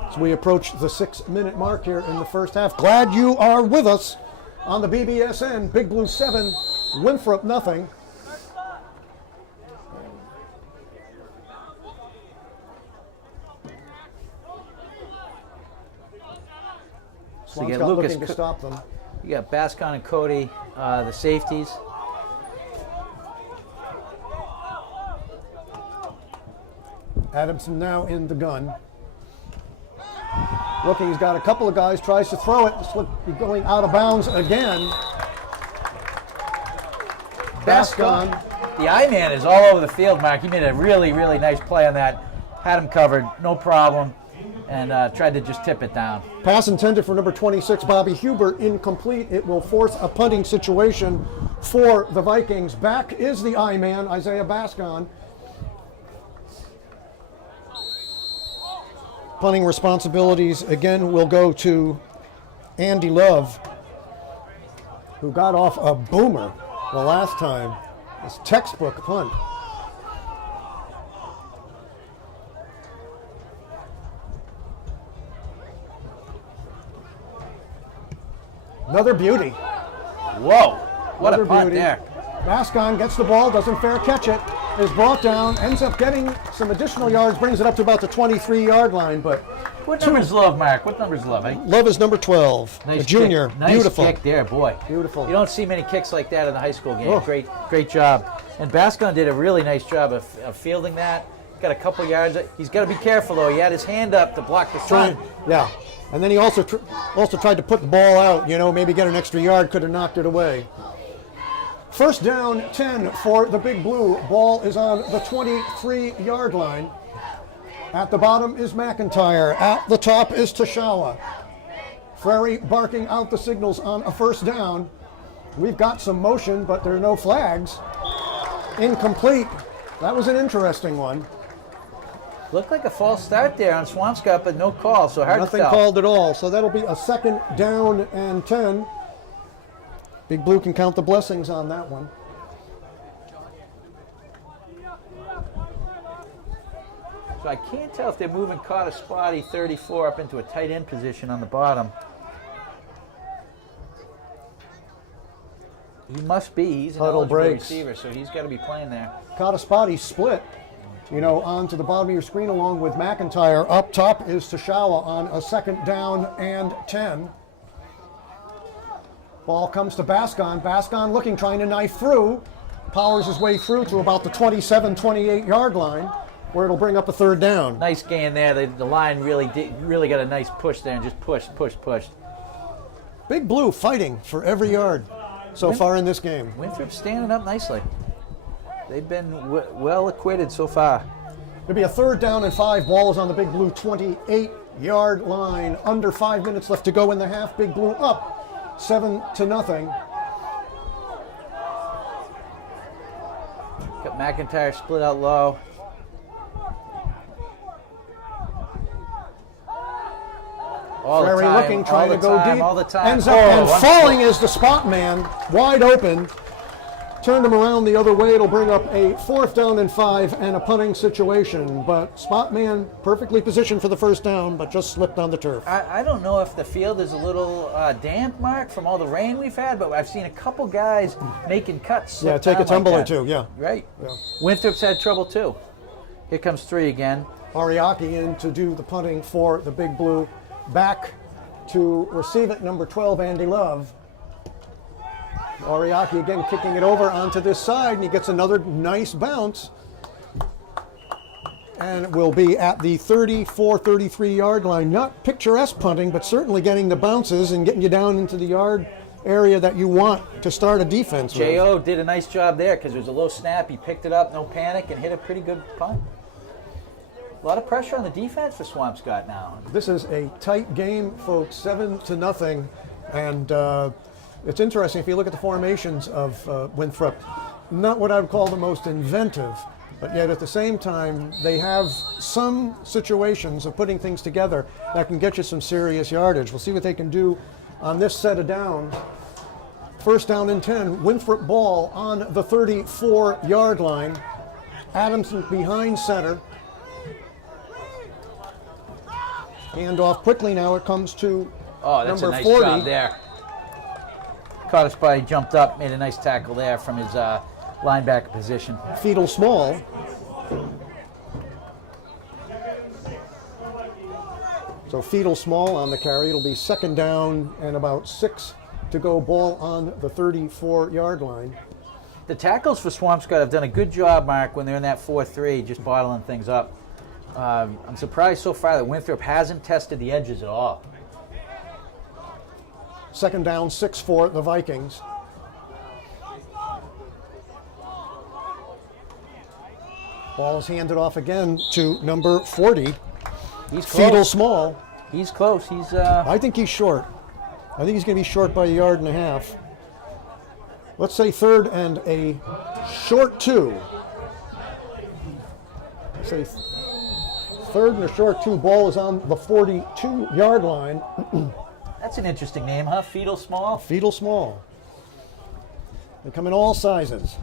as we approach the 6-minute mark here in the first half. Glad you are with us on the BBSN. Big Blue 7, Winthrop nothing. So you get Swampscott Lucas, looking to stop them. you got Bascon and Cody, the safeties. Adamson now in the gun. Looking, he's got a couple of guys, tries to throw it, going out of bounds again. Bascon. The I-man is all over the field, Mark. He made a really, really nice play on that. Had him covered, no problem, and tried to just tip it down. Pass intended for number 26, Bobby Hubert, incomplete. It will force a punting situation for the Vikings. Back is the I-man, Isaiah Bascon. Punting responsibilities again will go to Andy Love, who got off a boomer the last time. His textbook punt. Another beauty. Whoa, what Another a punt beauty. there. Bascon gets the ball, doesn't fair catch it, is brought down, ends up getting some additional yards, brings it up to about the 23-yard line, but What number's Love, Mark? What number's Love, eh? Love is number 12, a Nice junior. kick. Nice Beautiful. kick there, boy. Beautiful. You don't see many kicks like that in the high school game. Oh. Great job. And Bascon did a really nice job of fielding that. Got a couple yards. He's got to be careful, though. He had his hand up to block the sun. Yeah. And then he also tried to put the ball out, maybe get an extra yard, could have knocked it away. First down, 10 for the Big Blue. Ball is on the 23-yard line. At the bottom is McIntyre. At the top is Tashawa. Frary barking out the signals on a first down. We've got some motion, but there are no flags. Incomplete. That was an interesting one. Looked like a false start there on Swampscott, but no call, so hard to tell. Nothing called at all. So that'll be a second down and 10. Big Blue can count the blessings on that one. So I can't tell if they're moving Carter Spotty 34 up into a tight end position on the bottom. He must be. He's an eligible receiver, so he's got to be playing there. Carter Spotty split, onto the bottom of your screen along with McIntyre. Up top is Tashawa on a second down and 10. Ball comes to Bascon. Bascon looking, trying to knife through. Powers his way through to about the 27, 28-yard line, where it'll bring up a third down. Nice gain there. The line really got a nice push there and just pushed. Big Blue fighting for every yard so far in this game. Winthrop standing up nicely. They've been well acquitted so far. It'll be a third down and 5. Ball is on the Big Blue 28-yard line. Under 5 minutes left to go in the half. Big Blue up 7-0. Got McIntyre split out low. Frary looking, trying to go deep. All the time. Ends up and falling is the spot man, wide open. Turned him around the other way. It'll bring up a fourth down and 5 and a punting situation. But spot man perfectly positioned for the first down, but just slipped on the turf. I don't know if the field is a little damp, Mark, from all the rain we've had, but I've seen a couple guys making cuts. Yeah, take a tumble or two, yeah. Right. Yeah. Winthrop's had trouble too. Here comes 3 again. Ariaki in to do the punting for the Big Blue. Back to receive it, number 12, Andy Love. Ariaki again kicking it over onto this side, and he gets another nice bounce. And will be at the 34, 33-yard line. Not picturesque punting, but certainly getting the bounces and getting you down into the yard area that you want to start a defense with. J.O. did a nice job there because it was a low snap. He picked it up, no panic, and hit a pretty good punt. A lot of pressure on the defense for Swampscott now. This is a tight game, folks, 7-0. And it's interesting, if you look at the formations of Winthrop, not what I would call the most inventive, but yet at the same time, they have some situations of putting things together that can get you some serious yardage. We'll see what they can do on this set of downs. First down and 10, Winthrop ball on the 34-yard line. Adamson behind center. Hand off quickly now. It comes to that's number a nice 40. job there. Caught us by, jumped up, made a nice tackle there from his linebacker position. Fetal Small. So Fetal Small on the carry. It'll be second down and about 6 to go. Ball on the 34-yard line. The tackles for Swampscott have done a good job, Mark, when they're in that 4-3, just bottling things up. I'm surprised so far that Winthrop hasn't tested the edges at all. Second down, 6 for the Vikings. Ball is handed off again to number 40. He's close. Fetal Small. He's close. He's. I think he's short. I think he's going to be short by 1.5 yards. Let's say third and a short 2. Say third and a short 2. Ball is on the 42-yard line. That's an interesting name, huh? Fetal Small? Fetal Small. They come in all sizes.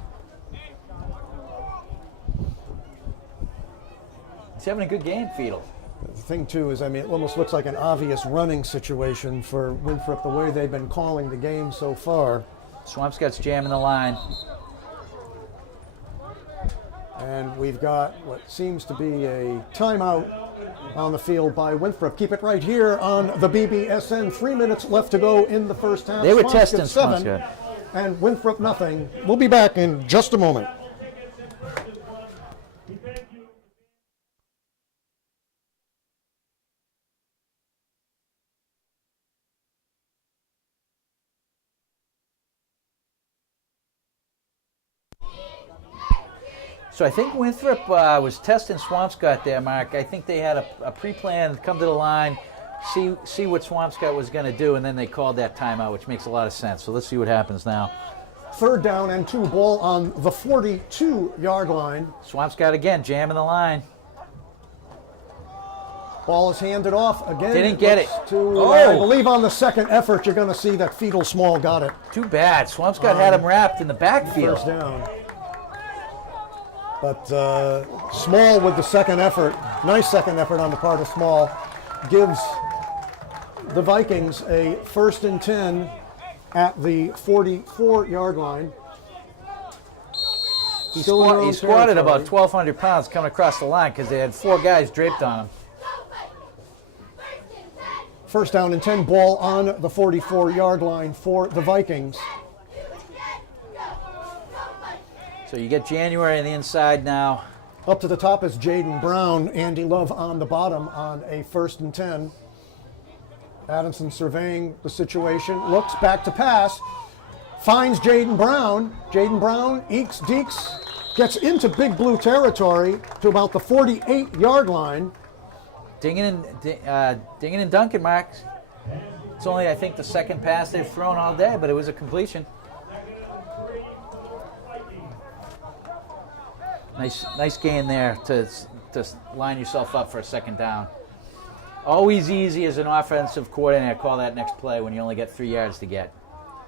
He's having a good game, Fetal. The thing, too, is, it almost looks like an obvious running situation for Winthrop, the way they've been calling the game so far. Swampscott's jamming the line. And we've got what seems to be a timeout on the field by Winthrop. Keep it right here on the BBSN. 3 minutes left to go in the first half. They were Swampscott testing 7 Swampscott. and Winthrop nothing. We'll be back in just a moment. So I think Winthrop was testing Swampscott there, Mark. I think they had a pre-plan, come to the line, see what Swampscott was going to do, and then they called that timeout, which makes a lot of sense. So let's see what happens now. 3rd down and 2, ball on the 42-yard line. Swampscott again, jamming the line. Ball is handed off again. Didn't get it. I believe on the second effort, you're going to see that Fiedel Small got it. Too bad. Swampscott had him wrapped in the backfield. 1st down. But Small with the second effort, nice second effort on the part of Small, gives the Vikings a 1st and 10 at the 44-yard line. He squatted about 1,200 pounds coming across the line because they had 4 guys draped on him. 1st down and 10, ball on the 44-yard line for the Vikings. So you get January on the inside now. Up to the top is Jaden Brown. Andy Love on the bottom on a 1st and 10. Adamson surveying the situation, looks back to pass, finds Jaden Brown. Jaden Brown ekes, deeks, gets into Big Blue territory to about the 48-yard line. Dinging and dunking, Mark. It's only, I think, the second pass they've thrown all day, but it was a completion. Nice gain there to line yourself up for a 2nd down. Always easy as an offensive coordinator to call that next play when you only get 3 yards to get.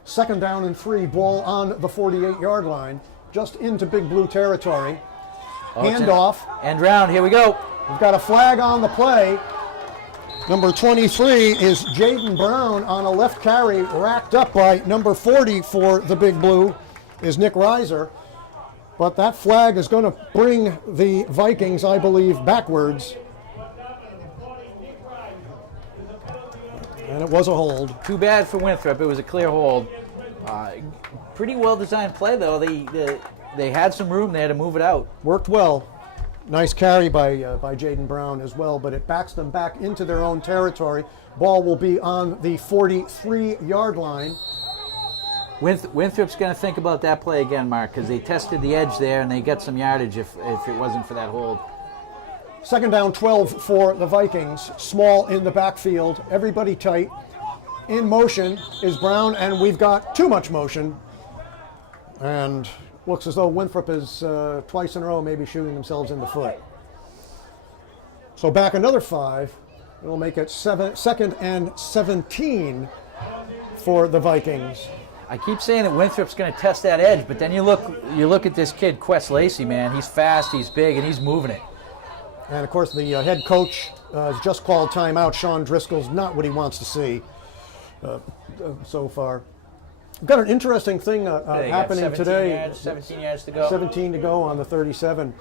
2nd down and 3, ball on the 48-yard line, just into Big Blue territory. Handoff. End round, here we go. We've got a flag on the play. Number 23 is Jaden Brown on a left carry, racked up by number 40 for the Big Blue is Nick Reiser. But that flag is going to bring the Vikings, I believe, backwards. And it was a hold. Too bad for Winthrop. It was a clear hold. Pretty well-designed play, though. They had some room there to move it out. Worked well. Nice carry by Jaden Brown as well, but it backs them back into their own territory. Ball will be on the 43-yard line. Winthrop's going to think about that play again, Mark, because they tested the edge there and they got some yardage if it wasn't for that hold. 2nd down, 12 for the Vikings. Small in the backfield. Everybody tight. In motion is Brown, and we've got too much motion. And looks as though Winthrop is twice in a row maybe shooting themselves in the foot. So back another 5. It'll make it 2nd and 17 for the Vikings. I keep saying that Winthrop's going to test that edge, but then you look at this kid, Quest Lacey, man. He's fast, he's big, and he's moving it. And, of course, the head coach has just called timeout. Sean Driscoll's not what he wants to see so far. We've got an interesting thing happening today. 17 yards to go. 17 to go on the 37.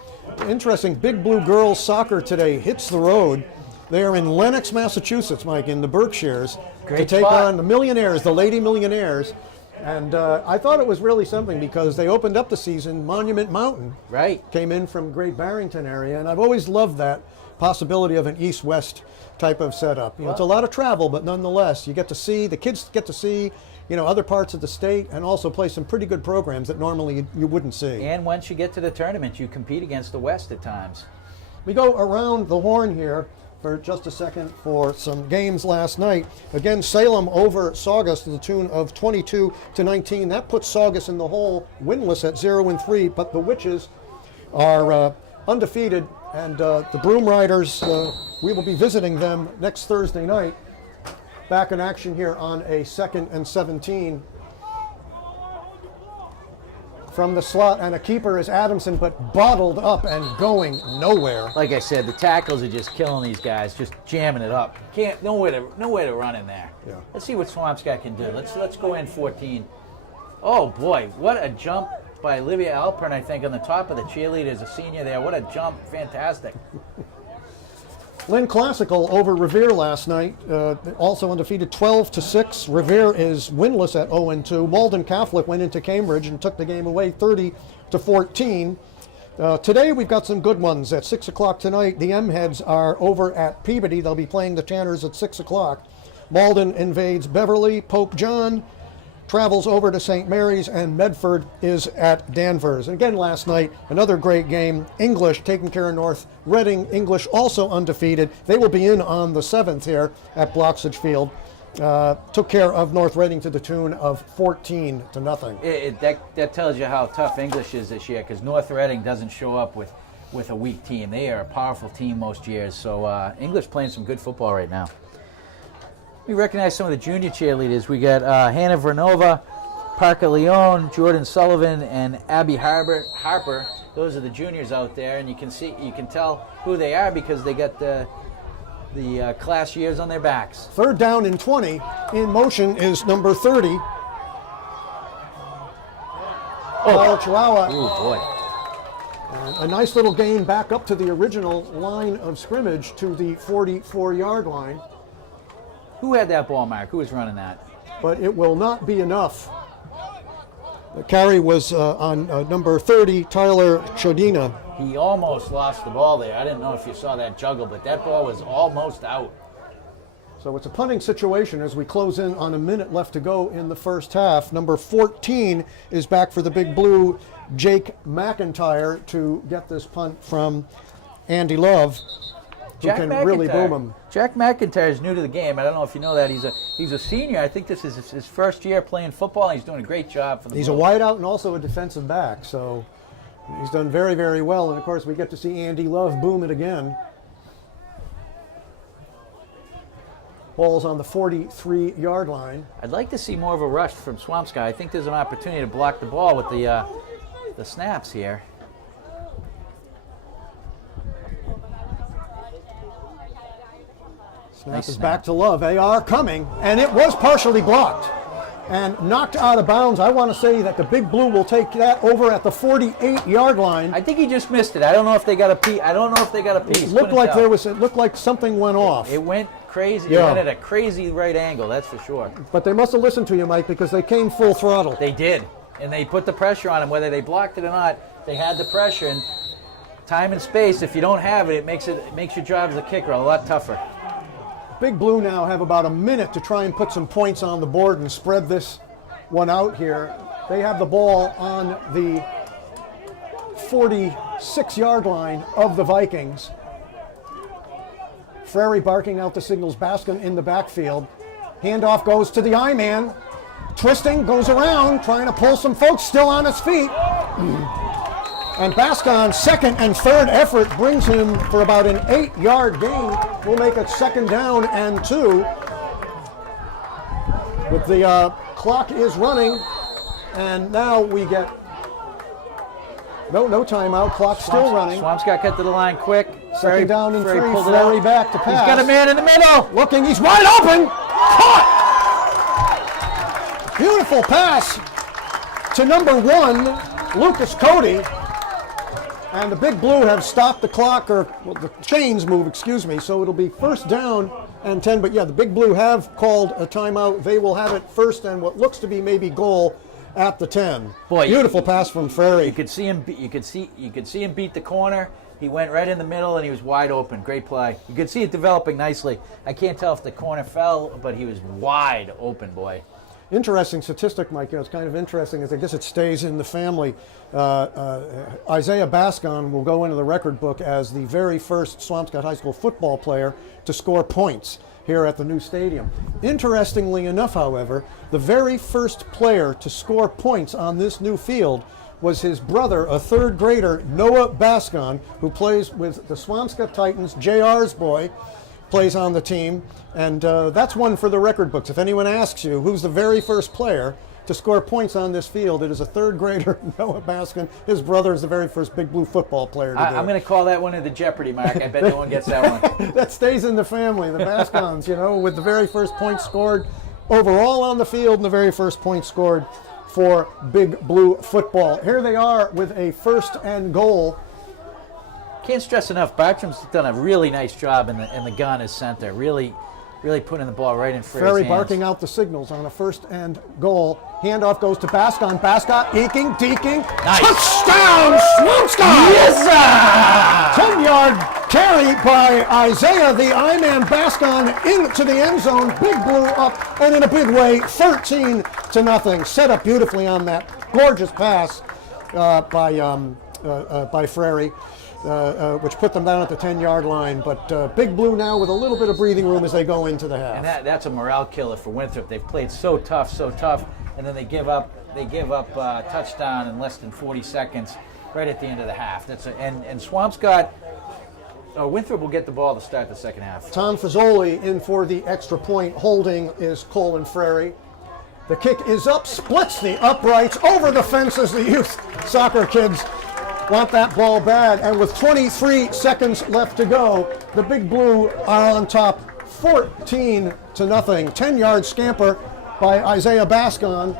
Interesting. Big Blue girls soccer today hits the road. They are in Lenox, Massachusetts, Mike, in the Berkshires, to take on the Millionaires, the Lady Millionaires. And I thought it was really something because they opened up the season, Monument Mountain. Right. Came in from Great Barrington area, and I've always loved that possibility of an east-west type of setup. You know, it's a lot of travel, but nonetheless, you get to see, the kids get to see, you know, other parts of the state and also play some pretty good programs that normally you wouldn't see. And once you get to the tournament, you compete against the West at times. We go around the horn here for just a second for some games last night. Again, Salem over Saugus to the tune of 22-19. That puts Saugus in the hole, winless at 0-3, but the Witches are undefeated, and the Broom Riders, we will be visiting them next Thursday night. Back in action here on a 2nd and 17. From the slot, and a keeper is Adamson, but bottled up and going nowhere. Like I said, the tackles are just killing these guys, just jamming it up. No way to run in there. Yeah. Let's see what Swampscott can do. Let's go in 14. Oh boy, what a jump by Olivia Alpern, I think, on the top of the cheerleaders, a senior there. What a jump, fantastic. Lynn Classical over Revere last night, also undefeated 12-6. Revere is winless at 0-2. Malden Catholic went into Cambridge and took the game away 30-14. Today we've got some good ones. At 6 o'clock tonight, the M-Heads are over at Peabody. They'll be playing the Tanners at 6 o'clock. Malden invades Beverly. Pope John travels over to St. Mary's, and Medford is at Danvers. And again last night, another great game. English taking care of North Reading. English also undefeated. They will be in on the 7th here at Blocksidge Field. Took care of North Reading to the tune of 14-0. That tells you how tough English is this year, because North Reading doesn't show up with a weak team. They are a powerful team most years. So English playing some good football right now. We recognize some of the junior cheerleaders. We got Hannah Vernova, Parker Leone, Jordan Sullivan, and Abby Harper. Those are the juniors out there, and you can tell who they are because they got the class years on their backs. 3rd down and 20. In motion is number 30. Chihuahua. Oh boy. And a nice little gain back up to the original line of scrimmage to the 44-yard line. Who had that ball, Mark? Who was running that? But it will not be enough. The carry was on number 30, Tyler Chodina. He almost lost the ball there. I didn't know if you saw that juggle, but that ball was almost out. So it's a punting situation as we close in on a minute left to go in the first half. Number 14 is back for the Big Blue, Jake McIntyre, to get this punt from Andy Love, who can really boom him. Jack McIntyre is new to the game. I don't know if you know that. He's a senior. I think this is his first year playing football. He's doing a great job for the He's Blues. a wideout and also a defensive back, so he's done very, very well. And, of course, we get to see Andy Love boom it again. Ball's on the 43-yard line. I'd like to see more of a rush from Swampscott. I think there's an opportunity to block the ball with the snaps here. Snap is back to Love. They are coming, and it was partially blocked and knocked out of bounds. I want to say that the Big Blue will take that over at the 48-yard line. I think he just missed it. I don't know if they got a piece. It looked like it looked like something went off. It went crazy. Yeah. It went at a crazy right angle, that's for sure. But they must have listened to you, Mike, because they came full throttle. They did, and they put the pressure on him. Whether they blocked it or not, they had the pressure. And time and space, if you don't have it, it makes your job as a kicker a lot tougher. Big Blue now have about a minute to try and put some points on the board and spread this one out here. They have the ball on the 46-yard line of the Vikings. Frary barking out the signals. Baskin in the backfield. Handoff goes to the I-man. Twisting, goes around, trying to pull some folks, still on his feet. And Bascon's second and third effort brings him for about an 8-yard gain. We'll make it 2nd down and 2. With the clock is running, and now we get no timeout. Clock still running. Swampscott cut to the line quick. 2nd down and 3. Pulled it Frary out. back to pass. He's got a man in the middle. Looking, he's wide open. Caught. Beautiful pass to number 1, Lucas Cody. And the Big Blue have stopped the clock, or well, the chains move, excuse me, so it'll be 1st down and 10. But yeah, the Big Blue have called a timeout. They will have it 1st and what looks to be maybe goal at the 10. Boy, beautiful pass from Frary. You could see him. You could see him beat the corner. He went right in the middle and he was wide open. Great play. You could see it developing nicely. I can't tell if the corner fell, but he was wide open, boy. Interesting statistic, Mike. It's kind of interesting. I guess it stays in the family. Isaiah Bascon will go into the record book as the very first Swampscott High School football player to score points here at the new stadium. Interestingly enough, however, the very first player to score points on this new field was his brother, a 3rd grader, Noah Bascon, who plays with the Swampscott Titans. JR's boy plays on the team, and that's one for the record books. If anyone asks you who's the very first player to score points on this field, it is a 3rd grader, Noah Baskin. His brother is the very first Big Blue football player to do it. I'm going to call that one of the Jeopardy, Mark. I bet no one gets that one. That stays in the family, the Bascons, with the very first point scored overall on the field and the very first point scored for Big Blue football. Here they are with a 1st and goal. Can't stress enough, Bartram's done a really nice job in the gun as center. Really putting the ball right in Frary's hands. Barking out the signals on a 1st and goal. Handoff goes to Bascon. Bascon eking, deking. Nice. Touchdown, Swampscott! Yes, 10-yard carry by Isaiah, the I-man Bascon into the end zone. Big Blue up, and in a big way, 13 6-0. Set up beautifully on that gorgeous pass by Frary, which put them down at the 10-yard line. But Big Blue now with a little bit of breathing room as they go into the half. And that's a morale killer for Winthrop. They've played so tough, and then they give up a touchdown in less than 40 seconds right at the end of the half. And Swampscott, Winthrop will get the ball to start the second half. Tom Fazoli in for the extra point. Holding is Colin Frary. The kick is up, splits the uprights over the fences. The youth soccer kids want that ball bad. And with 23 seconds left to go, the Big Blue are on top 14-0. 10-yard scamper by Isaiah Bascon.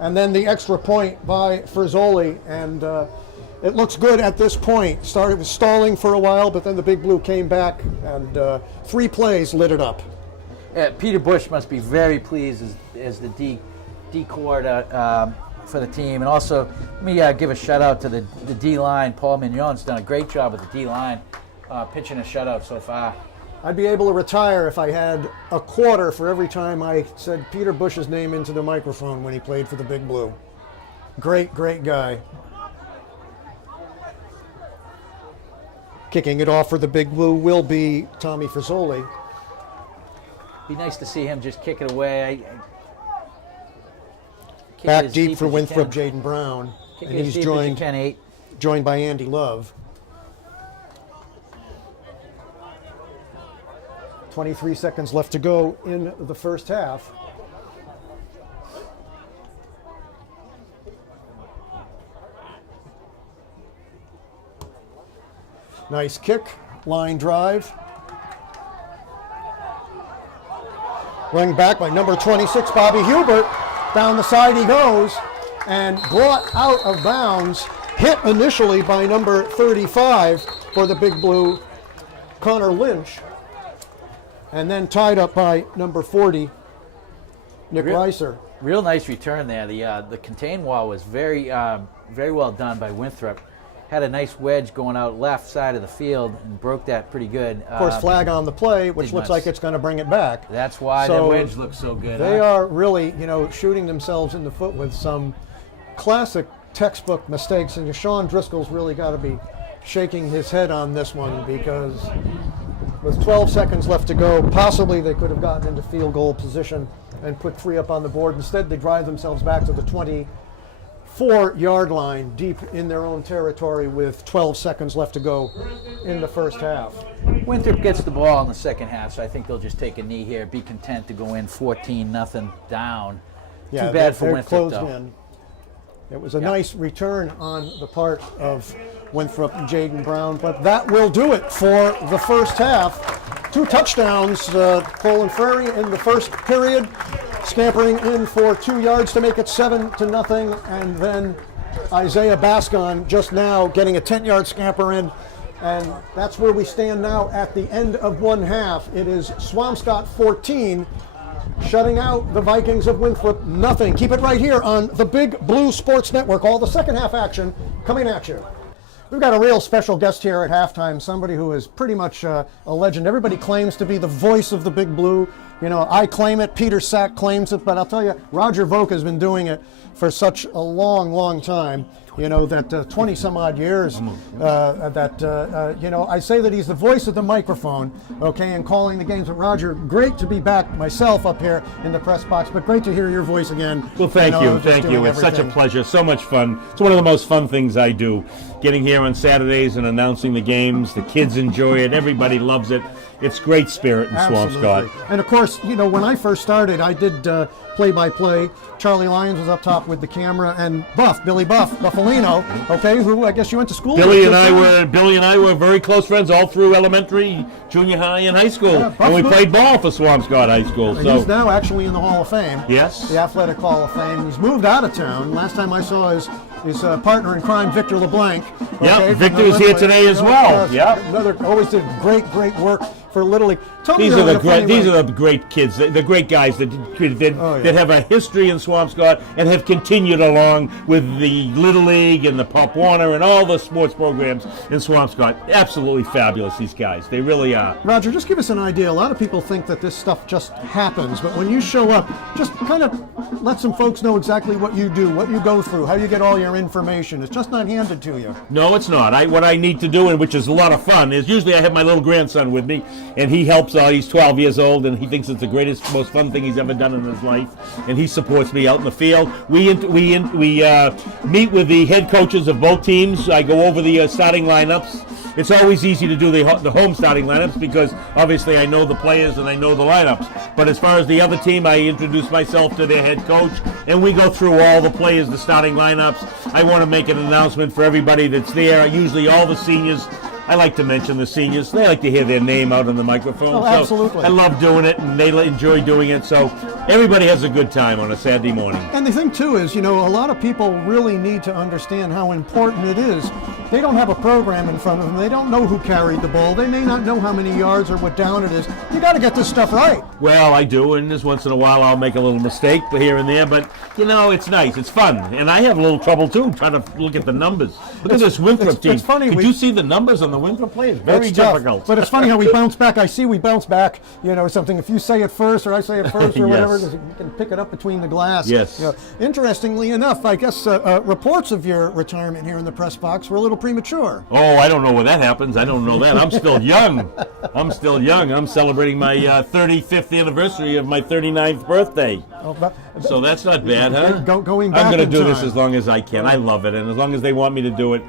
And then the extra point by Fazoli. And it looks good at this point. Started with stalling for a while, but then the Big Blue came back and 3 plays lit it up. Peter Bush must be very pleased as the D coordinator for the team. And also, let me give a shout out to the D line. Paul Mignon's done a great job with the D line, pitching a shutout so far. I'd be able to retire if I had a quarter for every time I said Peter Bush's name into the microphone when he played for the Big Blue. Great, great guy. Kicking it off for the Big Blue will be Tommy Fazoli. Be nice to see him just kick it away. Back deep for Winthrop, Jaden Brown. Kick And it he's as deep as you can, joined by Andy Love. 23 seconds left to go in the first half. Nice kick, line drive. Running back by number 26, Bobby Hubert. Down the side he goes and brought out of bounds. Hit initially by number 35 for the Big Blue, Connor Lynch. And then tied up by number 40, Nick Reiser. Real nice return there. The contain wall was very well done by Winthrop. Had a nice wedge going out left side of the field and broke that pretty good. Of course, flag on the play, which looks like it's going to bring it back. That's why the wedge looks so good. They are really, shooting themselves in the foot with some classic textbook mistakes. And Sean Driscoll's really got to be shaking his head on this one, because with 12 seconds left to go, possibly they could have gotten into field goal position and put 3 up on the board. Instead, they drive themselves back to the 24-yard line, deep in their own territory with 12 seconds left to go in the first half. Winthrop gets the ball in the second half, so I think they'll just take a knee here, be content to go in 14-0 down. Yeah, too bad for Winthrop, closed though. in. It was a nice return on the part of Winthrop and Jaden Brown, but that will do it for the first half. 2 touchdowns, Colin Frary in the first period, scampering in for 2 yards to make it 7-0, and then Isaiah Bascon just now getting a 10-yard scamper in, and that's where we stand now at the end of one half. It is Swampscott 14, shutting out the Vikings of Winthrop nothing. Keep it right here on the Big Blue Sports Network. All the second half action coming at you. We've got a real special guest here at halftime, somebody who is pretty much a legend. Everybody claims to be the voice of the Big Blue. I claim it, Peter Sack claims it, but I'll tell you, Roger Volk has been doing it for such a long, long time. That 20 some odd years, I say that he's the voice of the microphone, okay, and calling the games. But Roger, great to be back myself up here in the press box, but great to hear your voice again. Well, thank you. It's such a pleasure, so much fun. It's one of the most fun things I do, getting here on Saturdays and announcing the games. The kids enjoy it. Everybody loves it. It's great spirit in Swampscott. And of course, when I first started, I did play-by-play. Charlie Lyons was up top with the camera, and Billy Buffalino, okay, who I guess you went to school with. Billy and I were very close friends all through elementary, junior high, and high school. And we played ball for Swampscott High School. So he's now actually in the Hall of Fame. Yes. The Athletic Hall of Fame. He's moved out of town. Last time I saw his partner in crime, Victor LeBlanc. Okay, yeah, Victor is here today as well. Yeah. Always did great work for Little League. These are the great kids, the great guys that that have a history in Swampscott and have continued along with the Little League and the Pop Warner and all the sports programs in Swampscott. Absolutely fabulous, these guys. They really are. Roger, just give us an idea. A lot of people think that this stuff just happens, but when you show up, just kind of let some folks know exactly what you do, what you go through, how you get all your information. It's just not handed to you. No, it's not. What I need to do, and which is a lot of fun, is usually I have my little grandson with me, and he helps out. He's 12 years old, and he thinks it's the greatest, most fun thing he's ever done in his life, and he supports me out in the field. We meet with the head coaches of both teams. I go over the starting lineups. It's always easy to do the home starting lineups because obviously I know the players and I know the lineups. But as far as the other team, I introduce myself to their head coach, and we go through all the players, the starting lineups. I want to make an announcement for everybody that's there, usually all the seniors. I like to mention the seniors. They like to hear their name out on the microphone. Oh, absolutely. So I love doing it, and they enjoy doing it. So everybody has a good time on a Saturday morning. And the thing, too, is, a lot of people really need to understand how important it is. They don't have a program in front of them. They don't know who carried the ball. They may not know how many yards or what down it is. You got to get this stuff right. Well, I do, and just once in a while I'll make a little mistake here and there, but, it's nice. It's fun. And I have a little trouble, too, trying to look at the numbers. Look at this Winthrop team. It's funny. Did you see the numbers on the Winthrop players? Very difficult. But it's funny how we bounce back. I see we bounce back, or something. If you say it first or I say it first or whatever, Yes. you can pick it up between the glass. Yes. Interestingly enough, I guess reports of your retirement here in the press box were a little premature. Oh, I don't know where that happens. I don't know that. I'm still young. I'm celebrating my 35th anniversary of my 39th birthday. So that's not bad, huh? Going back I'm going to in do this time. as long as I can. I love it, and as long as they want me to do it,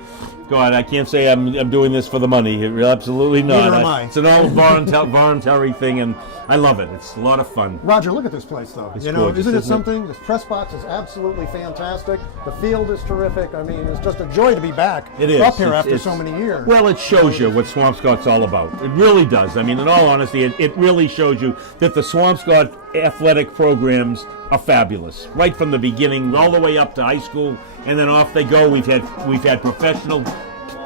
God, I can't say I'm doing this for the money. Absolutely not. Neither am I. It's an all voluntary thing, and I love it. It's a lot of fun. Roger, look at this place, though. It's gorgeous, isn't it isn't it? something? This press box is absolutely fantastic. The field is terrific. I mean, it's just a joy to be back It is. up here after It's- so many years. Well, it shows you what Swampscott's all about. It really does. I mean, in all honesty, it really shows you that the Swampscott athletic programs are fabulous. Right from the beginning, all the way up to high school, and then off they go. We've had professional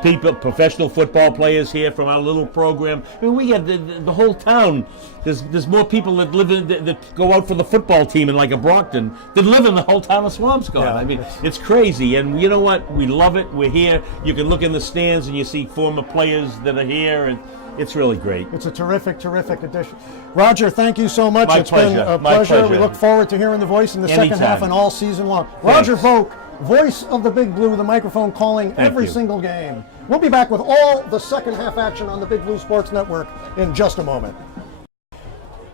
people, professional football players here from our little program. I mean, we have the whole town. There's more people that live that go out for the football team in like a Brockton that live in the whole town of Swampscott. Yeah, I mean, it's crazy, and you know what? We love it. We're here. You can look in the stands and you see former players that are here, and it's really great. It's a terrific addition. Roger, thank you so much. My It's been pleasure. a My pleasure. We pleasure. look forward to hearing the voice in the second Anytime. half and all season long. Roger Thanks. Volk, voice of the Big Blue, the microphone calling every you. single game. We'll be back with all the second half action on the Big Blue Sports Network in just a moment.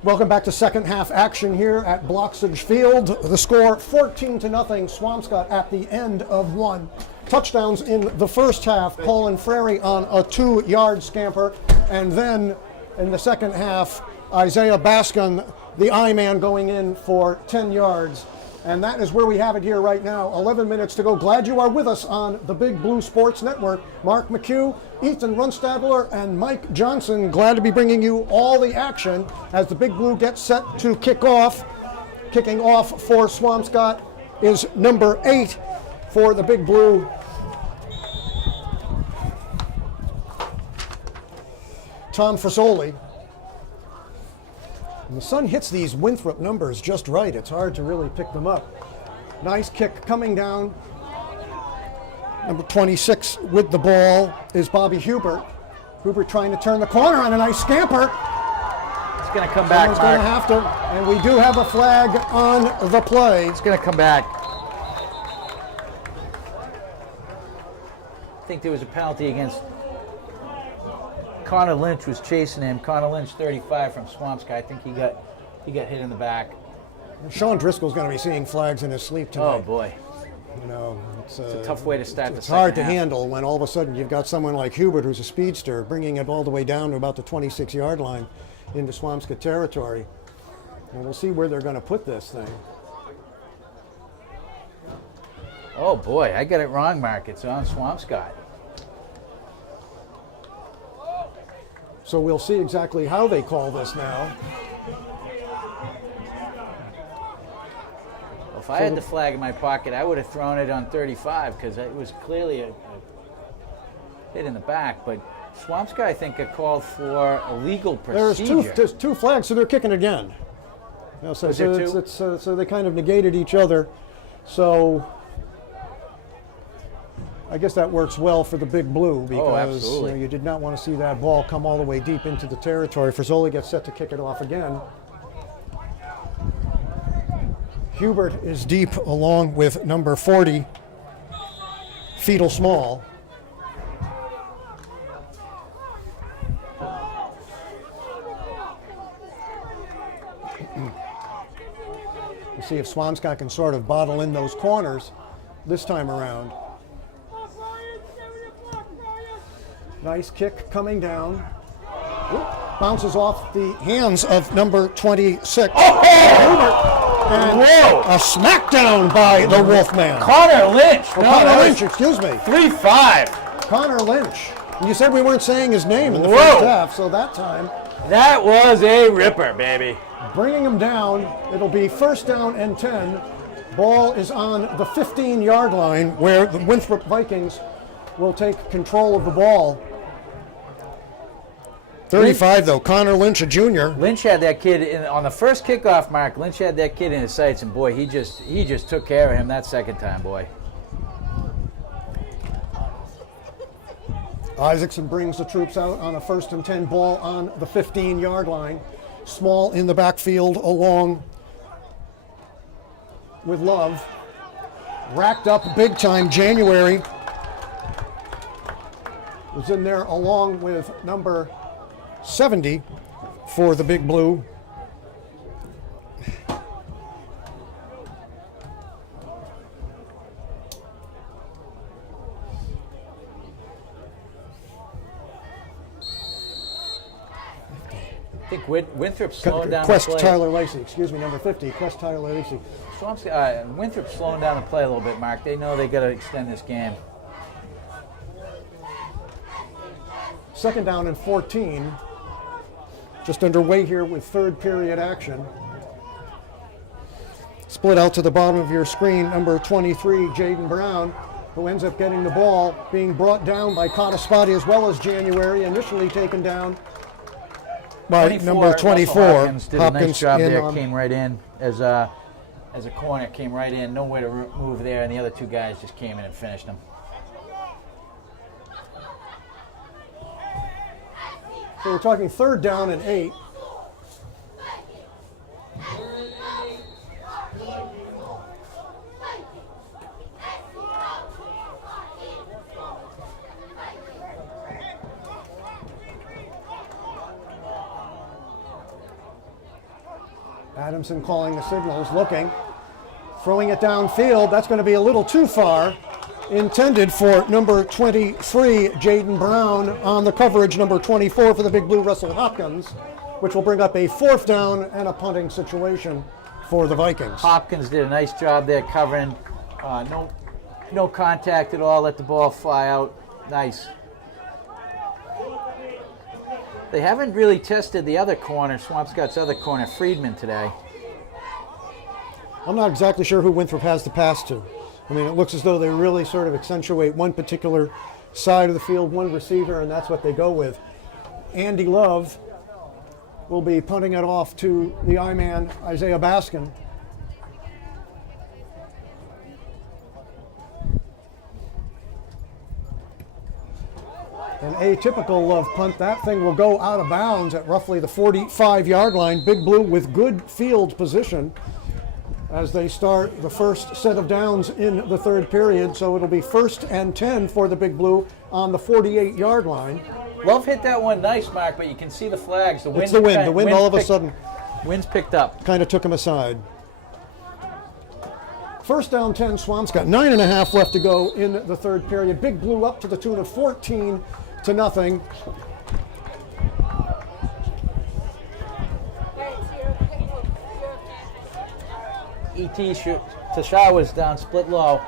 Welcome back to second half action here at Blocksidge Field. The score 14-0, Swampscott at the end of one. Touchdowns in the first half, Colin Frary on a 2-yard scamper, and then in the second half, Isaiah Bascon, the I-man, going in for 10 yards. And that is where we have it here right now. 11 minutes to go. Glad you are with us on the Big Blue Sports Network. Marc McHugh, Ethan Runstadler, and Mike Johnson. Glad to be bringing you all the action as the Big Blue gets set to kick off. Kicking off for Swampscott is number 8 for the Big Blue. Tom Fasoli. And the sun hits these Winthrop numbers just right. It's hard to really pick them up. Nice kick coming down. Number 26 with the ball is Bobby Hubert. Hubert trying to turn the corner on a nice scamper. It's going to come back, Someone's going to Marc. have to. And we do have a flag on the play. It's going to come back. I think there was a penalty against Connor Lynch. Was chasing him. Connor Lynch, 35 from Swampscott. I think he got hit in the back. Sean Driscoll's going to be seeing flags in his sleep tonight. Oh boy, It's a tough way to start the It's second hard to half. handle when all of a sudden you've got someone like Hubert, who's a speedster, bringing it all the way down to about the 26-yard line into Swampscott territory. And we'll see where they're going to put this thing. Oh boy, I got it wrong, Marc. It's on Swampscott. So we'll see exactly how they call this now. Well, if I had the flag in my pocket, I would have thrown it on 35 because it was clearly a hit in the back. But Swampscott, I think, called for illegal procedure. There's two flags, so they're kicking again. You know, so Was there so two? so they kind of negated each other. So I guess that works well for the Big Blue because absolutely. you did not want to see that ball come all the way deep into the territory. Frisoli gets set to kick it off again. Hubert is deep along with number 40, Fetal Small. We'll see if Swampscott can sort of bottle in those corners this time around. Nice kick coming down. Oop, bounces off the hands of number 26. And a smackdown by the Wolfman. Connor Lynch. Connor Lynch, excuse me. 3-5. Connor Lynch. You said we weren't saying his name in the first half, so that time. That was a ripper, baby. Bringing him down, it'll be first down and 10. Ball is on the 15-yard line where the Winthrop Vikings will take control of the ball. 35 though, Connor Lynch, a junior. Lynch had that kid on the first kickoff, Mark. Lynch had that kid in his sights, and boy, he just took care of him that second time, boy. Isaacson brings the troops out on a first and 10 ball on the 15-yard line. Small in the backfield along with Love. Racked up big time. January was in there along with number 70 for the Big Blue. I think Winthrop slowing down Quest the play. Tyler Lacey, excuse me, number 50, Quest Tyler Lacey. Winthrop slowing down the play a little bit, Mark. They know they got to extend this game. Second down and 14. Just underway here with third period action. Split out to the bottom of your screen, number 23, Jaden Brown, who ends up getting the ball, being brought down by Cottaspati as well as January, initially taken down by number 24. Hopkins did a nice job there, came right in as a corner, came right in, no way to move there, and the other two guys just came in and finished him. So we're talking third down and 8. Adamson calling the signals, looking, throwing it downfield. That's going to be a little too far. Intended for number 23, Jaden Brown, on the coverage, number 24 for the Big Blue, Russell Hopkins, which will bring up a fourth down and a punting situation for the Vikings. Hopkins did a nice job there covering. No contact at all, let the ball fly out. Nice. They haven't really tested the other corner, Swampscott's other corner, Friedman, today. I'm not exactly sure who Winthrop has to pass to. I mean, it looks as though they really sort of accentuate one particular side of the field, one receiver, and that's what they go with. Andy Love will be punting it off to the I-man, Isaiah Baskin. An atypical Love punt. That thing will go out of bounds at roughly the 45-yard line. Big Blue with good field position as they start the first set of downs in the third period. So it'll be first and 10 for the Big Blue on the 48-yard line. Love hit that one nice, Mark, but you can see the flags. The wind, It's the wind. The wind all of a sudden wind's picked up. kind of took him aside. First down 10, Swampscott. 9.5 left to go in the third period. Big Blue up to the tune of 14-0. Tasha was down, split low.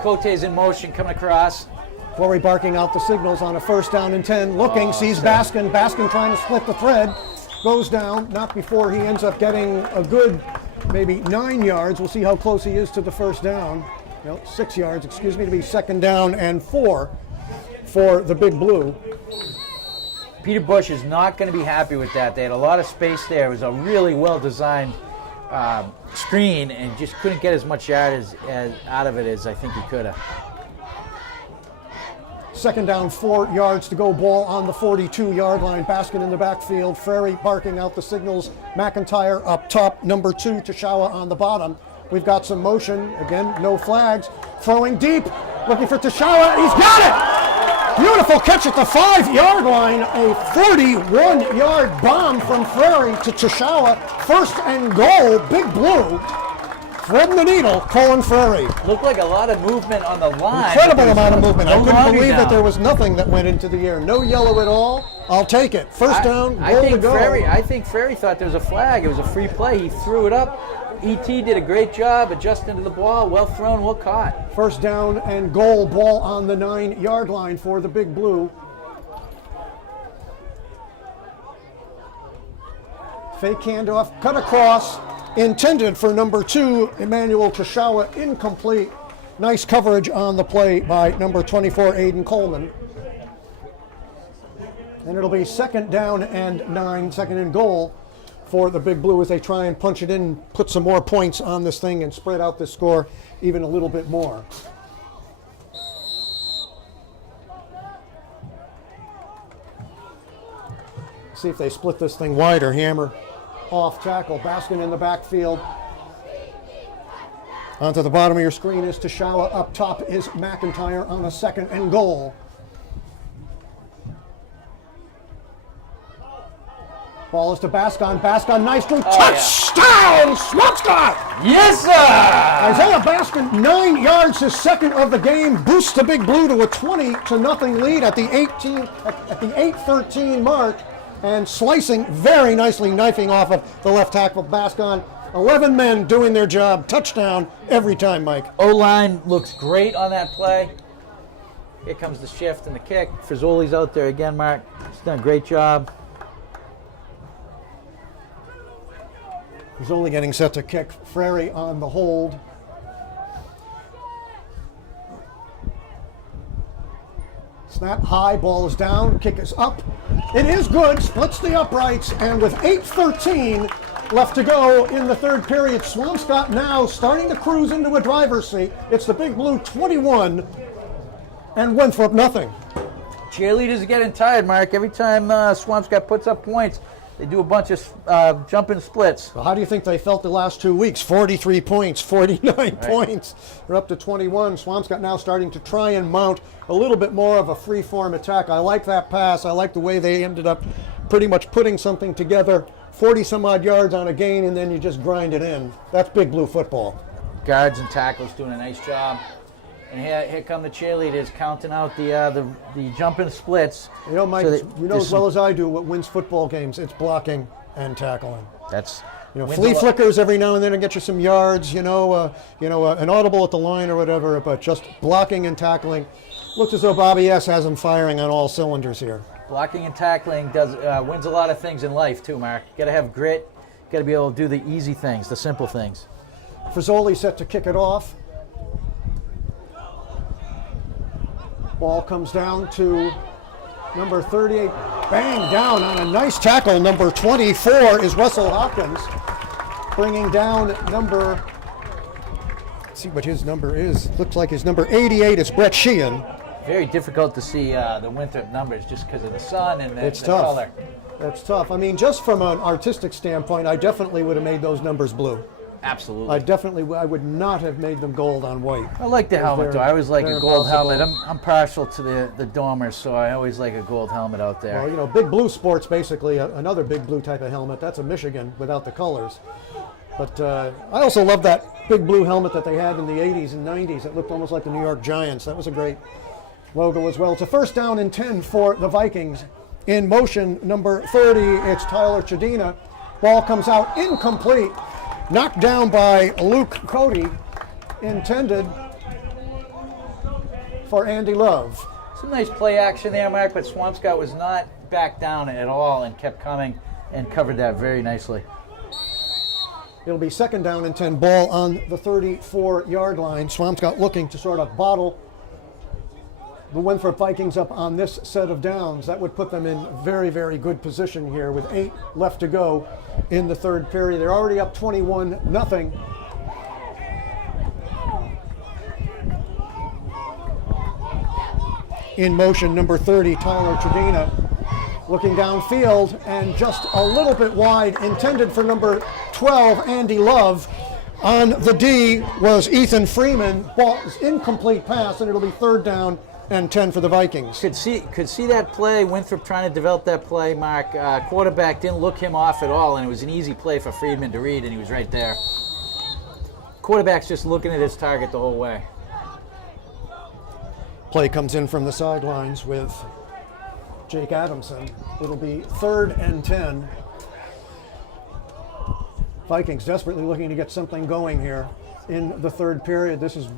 Cote's in motion, coming across. Corey barking out the signals on a first down and 10. Looking, sees Baskin. Baskin trying to split the thread. Goes down, not before he ends up getting a good maybe 9 yards. We'll see how close he is to the first down. No, 6 yards, excuse me, to be second down and 4 for the Big Blue. Peter Bush is not going to be happy with that. They had a lot of space there. It was a really well-designed screen and just couldn't get as much yard out of it as I think he could have. Second down, 4 yards to go. Ball on the 42-yard line. Baskin in the backfield. Frary barking out the signals. McIntyre up top. Number 2, Tashawa on the bottom. We've got some motion. Again, no flags. Throwing deep. Looking for Tashawa. He's got it! Beautiful catch at the 5-yard line. A 41-yard bomb from Frary to Tashawa. First and goal. Big Blue. Threading the needle, Colin Frary. Looked like a lot of movement on the line. Incredible amount of movement. I couldn't believe down. that there was nothing that went into the air. No yellow at all. I'll take it. First down, goal to go. I think Frary thought there was a flag. It was a free play. He threw it up. E.T. did a great job adjusting to the ball. Well thrown, well caught. First down and goal. Ball on the 9-yard line for the Big Blue. Fake handoff, cut across. Intended for number 2, Emmanuel Tashawa, incomplete. Nice coverage on the play by number 24, Aiden Coleman. And it'll be second down and 9, second and goal for the Big Blue as they try and punch it in, put some more points on this thing and spread out this score even a little bit more. See if they split this thing wide or hammer. Off tackle, Baskin in the backfield. Onto the bottom of your screen is Tashawa. Up top is McIntyre on a second and goal. Ball is to Baskin. Baskin, nice through. Touchdown, Swampscott! Yes, sir! Isaiah Baskin, 9 yards, his second of the game, boosts the Big Blue to a 20-0 lead at the 8:13 mark. And slicing very nicely, knifing off of the left tackle, Baskin. 11 men doing their job. Touchdown every time, Mike. O-line looks great on that play. Here comes the shift and the kick. Frizoli's out there again, Marc. He's done a great job. He's only getting set to kick. Frary on the hold. Snap high, ball is down, kick is up. It is good, splits the uprights, and with 8:13 left to go in the third period, Swampscott now starting to cruise into a driver's seat. It's the Big Blue 21 and Winthrop nothing. Cheerleaders are getting tired, Marc. Every time Swampscott puts up points, they do a bunch of jumping splits. Well, how do you think they felt the last 2 weeks? 43 points, 49 points. They're up to 21. Swampscott now starting to try and mount a little bit more of a free-form attack. I like that pass. I like the way they ended up pretty much putting something together. 40-some-odd yards on a gain, and then you just grind it in. That's Big Blue football. Guards and tackles doing a nice job. And here come the cheerleaders counting out the jumping splits. You know, Mike, you know as well as I do what wins football games. It's blocking and tackling. That's flea flickers every now and then and get you some yards. an audible at the line or whatever. But just blocking and tackling. Looks as though Bobby S has him firing on all cylinders here. Blocking and tackling wins a lot of things in life too, Marc. Got to have grit. Got to be able to do the easy things, the simple things. Frizzoli set to kick it off. Ball comes down to number 38. Bang down on a nice tackle. Number 24 is Russell Hopkins. Bringing down number, let's see what his number is. Looks like his number 88 is Brett Sheehan. Very difficult to see the Winthrop numbers just because of the sun and the tough. color. It's tough. I mean, just from an artistic standpoint, I definitely would have made those numbers blue. Absolutely. I would not have made them gold on white. I like the helmet, though. I always like a gold helmet. I'm partial to the Dormers, so I always like a gold helmet out there. Well, Big Blue Sports, basically, another Big Blue type of helmet. That's a Michigan without the colors. But I also love that Big Blue helmet that they had in the 80s and 90s. It looked almost like the New York Giants. That was a great logo as well. It's a first down and 10 for the Vikings. In motion, number 30, it's Tyler Chadina. Ball comes out incomplete. Knocked down by Luke Cody, intended for Andy Love. Some nice play action there, Marc, but Swampscott was not back down at all and kept coming and covered that very nicely. It'll be second down and 10, ball on the 34-yard line. Swampscott looking to sort of bottle the Winthrop Vikings up on this set of downs. That would put them in very, very good position here with 8 left to go in the third period. They're already up 21-0. In motion, number 30, Tyler Trevina, looking downfield and just a little bit wide, intended for number 12, Andy Love. On the D was Ethan Freeman. Ball is incomplete pass, and it'll be 3rd down and 10 for the Vikings. Could see that play. Winthrop trying to develop that play, Mark. Quarterback didn't look him off at all, and it was an easy play for Freeman to read, and he was right there. Quarterback's just looking at his target the whole way. Play comes in from the sidelines with Jake Adamson. It'll be 3rd and 10. Vikings desperately looking to get something going here in the third period. This is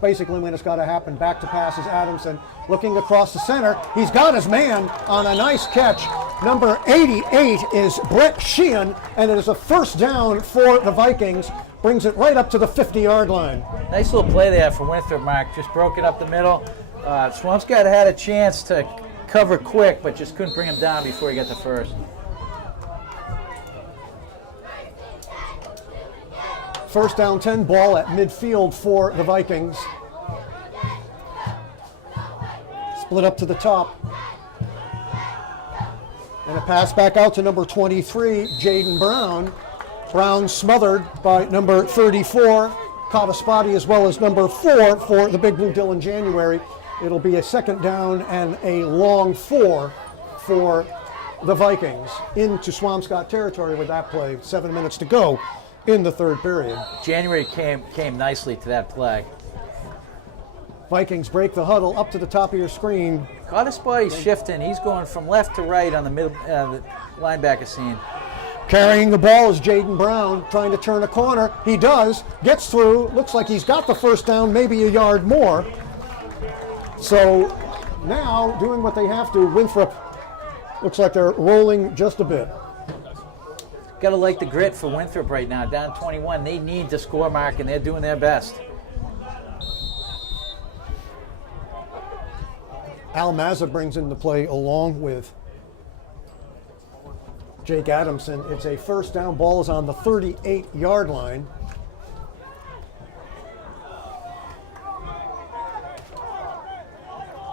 basically when it's got to happen. Back to pass is Adamson looking across the center. He's got his man on a nice catch. Number 88 is Brett Sheehan, and it is a 1st down for the Vikings. Brings it right up to the 50-yard line. Nice little play there for Winthrop, Mark. Just broke it up the middle. Swampscott had a chance to cover quick, but just couldn't bring him down before he got to first. First down 10, ball at midfield for the Vikings. Split up to the top. And a pass back out to number 23, Jaden Brown. Brown smothered by number 34, caught a spotty, as well as number 4 for the Big Blue Dylan January. It'll be a 2nd down and a long 4 for the Vikings into Swampscott territory with that play. 7 minutes to go in the third period. January came nicely to that play. Vikings break the huddle up to the top of your screen. Caught a spot, he's shifting. He's going from left to right on the middle the linebacker scene. Carrying the ball is Jaden Brown, trying to turn a corner. He does, gets through, looks like he's got the 1st down, maybe a yard more. So now, doing what they have to, Winthrop looks like they're rolling just a bit. Got to like the grit for Winthrop right now, down 21. They need to score, Mark, and they're doing their best. Al Mazza brings in the play along with Jake Adamson. It's a 1st down. Ball is on the 38-yard line.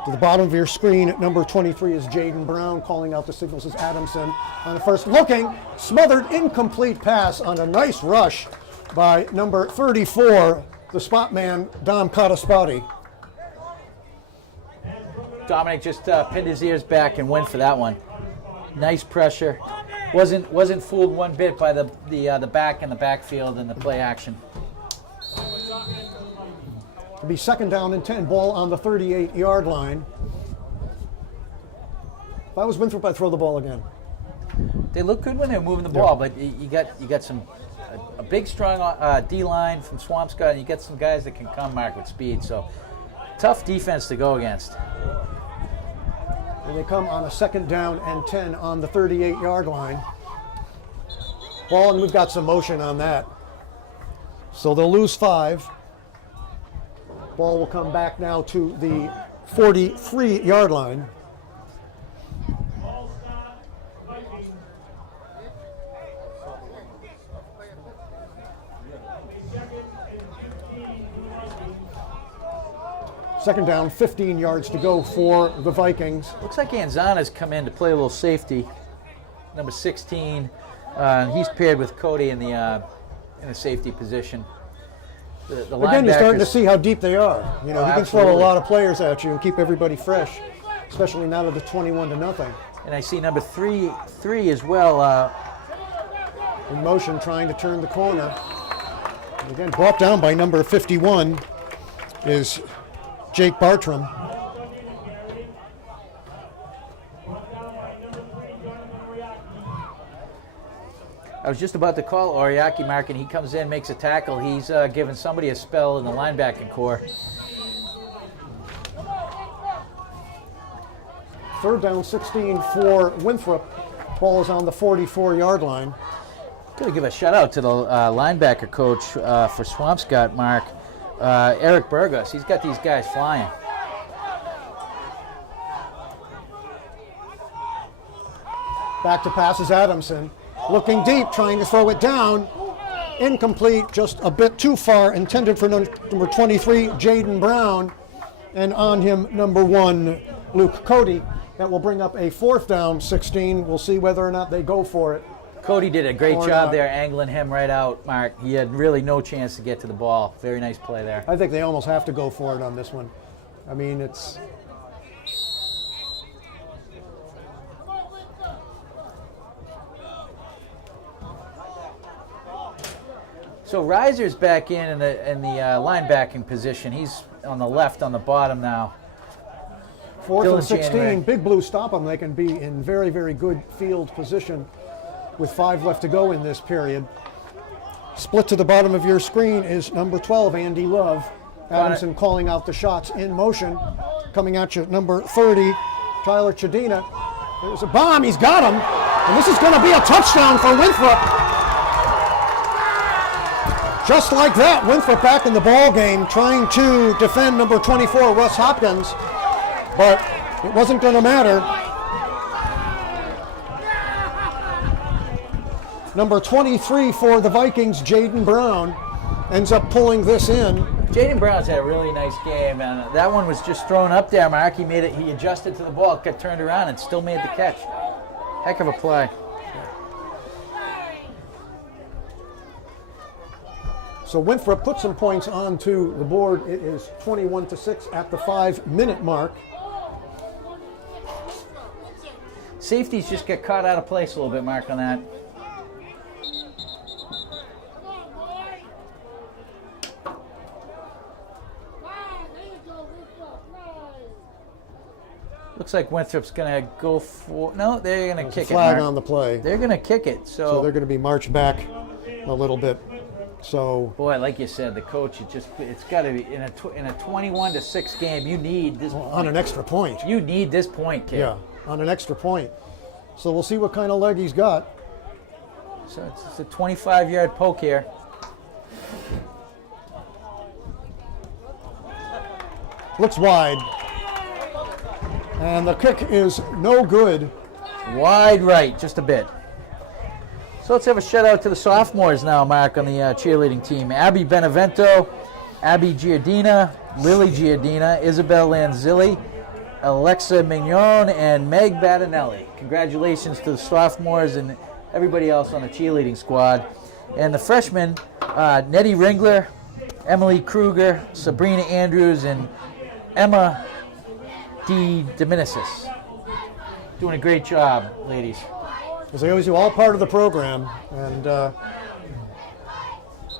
To the bottom of your screen, number 23 is Jaden Brown. Calling out the signals is Adamson on the first. Looking, smothered, incomplete pass on a nice rush by number 34, the spot man, Dom Cottaspati. Dominic just pinned his ears back and went for that one. Nice pressure. Wasn't fooled one bit by the back and the backfield and the play action. It'll be 2nd down and 10, ball on the 38-yard line. If I was Winthrop, I'd throw the ball again. They look good when they're moving the ball, but you got some a big strong D line from Swampscott, and you get some guys that can come, Mark, with speed. So tough defense to go against. And they come on a 2nd down and 10 on the 38-yard line. Ball, and we've got some motion on that. So they'll lose 5. Ball will come back now to the 43-yard line. Second down, 15 yards to go for the Vikings. Looks like Anzana's come in to play a little safety. Number 16. He's paired with Cody in the safety position. The Again, you're starting to see how deep they are. You know, he can absolutely. throw a lot of players at you and keep everybody fresh, especially now that it's 21-0. And I see number three as well. In motion, trying to turn the corner. And again, brought down by number 51 is Jake Bartram. I was just about to call Oriaki, Mark, and he comes in, makes a tackle. He's giving somebody a spell in the linebacking core. 3rd down, 16 for Winthrop. Ball is on the 44-yard line. Got to give a shout out to the linebacker coach for Swampscott, Mark, Eric Burgos. He's got these guys flying. Back to passes Adamson. Looking deep, trying to throw it down. Incomplete, just a bit too far. Intended for number 23, Jaden Brown. And on him, number 1, Luke Cody. That will bring up a 4th down, 16. We'll see whether or not they go for it. Cody did a great job there, angling him right out, Mark. He had really no chance to get to the ball. Very nice play there. I think they almost have to go for it on this one. I mean, it's... So Reiser's back in the linebacking position. He's on the left, on the bottom now. 4th and 16. Big Blue stop them. They can be in very, very good field position with 5 left to go in this period. Split to the bottom of your screen is number 12, Andy Love. Adamson calling out the shots in motion. Coming at you, number 30, Tyler Chadina. There's a bomb. He's got him. And this is going to be a touchdown for Winthrop. Just like that, Winthrop back in the ball game, trying to defend number 24, Russ Hopkins, but it wasn't going to matter. Number 23 for the Vikings, Jaden Brown, ends up pulling this in. Jaden Brown's had a really nice game, and that one was just thrown up there, Mark. He made it. He adjusted to the ball, got turned around, and still made the catch. Heck of a play. So Winthrop put some points onto the board. It is 21-6 at the 5-minute mark. Safeties just get caught out of place a little bit, Mark, on that. Looks like Winthrop's going to go for... No, they're going to kick it, Flag Mark. on the play. They're going to kick it, so they're going to be marched back a little bit. So, boy, like you said, the coach, it's got to be in a 21-6 game. You need this point. On an extra point. You need this point, kid. Yeah, on an extra point. So we'll see what kind of leg he's got. So it's a 25-yard poke here. Looks wide. And the kick is no good. Wide right, just a bit. So let's have a shout out to the sophomores now, Mark, on the cheerleading team. Abby Benevento, Abby Giardina, Lily Giardina, Isabel Lanzilli, Alexa Mignon, and Meg Badanelli. Congratulations to the sophomores and everybody else on the cheerleading squad. And the freshmen, Nettie Ringler, Emily Kruger, Sabrina Andrews, and Emma D. Dominicis. Doing a great job, ladies. As they always do, all part of the program. And you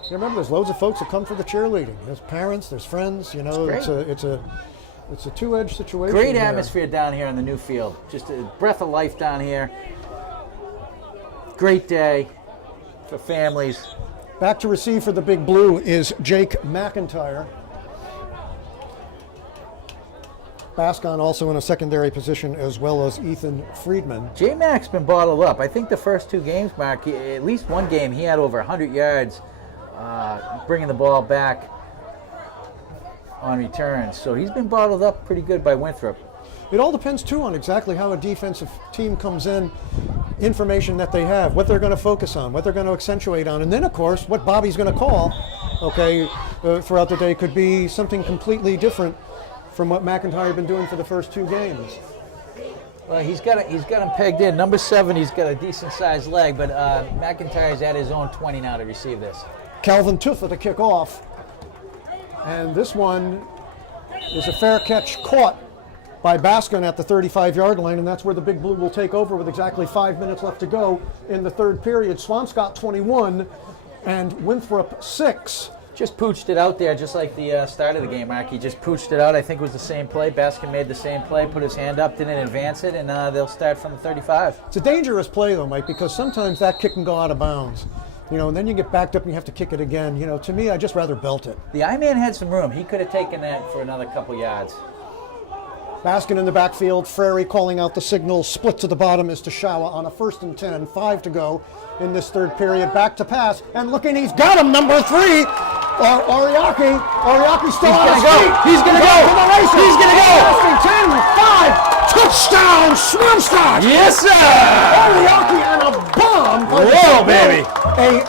remember, there's loads of folks that come for the cheerleading. There's parents, there's friends. You know, it's a two-edged situation. Great atmosphere down here on the new field. Just a breath of life down here. Great day for families. Back to receive for the Big Blue is Jake McIntyre. Bascon also in a secondary position, as well as Ethan Friedman. J-Mac's been bottled up. I think the first 2 games, Mark, at least one game, he had over 100 yards bringing the ball back on returns. So he's been bottled up pretty good by Winthrop. It all depends, too, on exactly how a defensive team comes in, information that they have, what they're going to focus on, what they're going to accentuate on, and then, of course, what Bobby's going to call, throughout the day could be something completely different from what McIntyre had been doing for the first 2 games. Well, he's got him pegged in. Number 7, he's got a decent-sized leg, but McIntyre's at his own 20 now to receive this. Calvin Tuffa to kick off. And this one is a fair catch caught by Bascon at the 35-yard line, and that's where the Big Blue will take over with exactly 5 minutes left to go in the third period. Swampscott 21 and Winthrop 6. Just pooched it out there, just like the start of the game, Mark. He just pooched it out. I think it was the same play. Baskin made the same play, put his hand up, didn't advance it, and they'll start from the 35. It's a dangerous play, though, Mike, because sometimes that kick can go out of bounds. And then you get backed up and you have to kick it again. To me, I'd just rather belt it. The I-man had some room. He could have taken that for another couple yards. Baskin in the backfield. Frary calling out the signal. Split to the bottom is Tashawa on a 1st and 10. 5 to go in this third period. Back to pass. And looking, he's got him, number 3. Ariaki still on his gonna go. feet. He's gonna go. To the races. He's gonna go. 10, 5, touchdown, Swampscott. Yes, sir. Ariaki and a bomb. Whoa, baby. A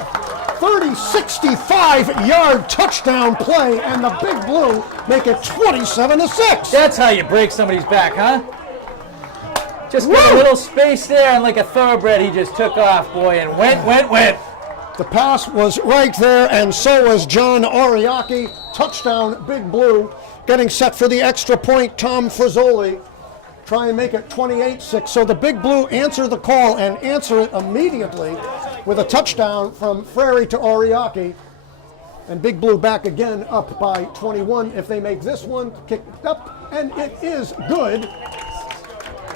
65-yard touchdown play, and the Big Blue make it 27-6. That's how you break somebody's back, huh? Just got a little space there, and like a thoroughbred, he just took off, boy, and went. The pass was right there, and so was John Ariaki. Touchdown, Big Blue. Getting set for the extra point, Tom Frizzoli. Try and make it 28-6. So the Big Blue answer the call and answer it immediately with a touchdown from Frary to Ariaki. And Big Blue back again up by 21. If they make this one, kick it up, and it is good.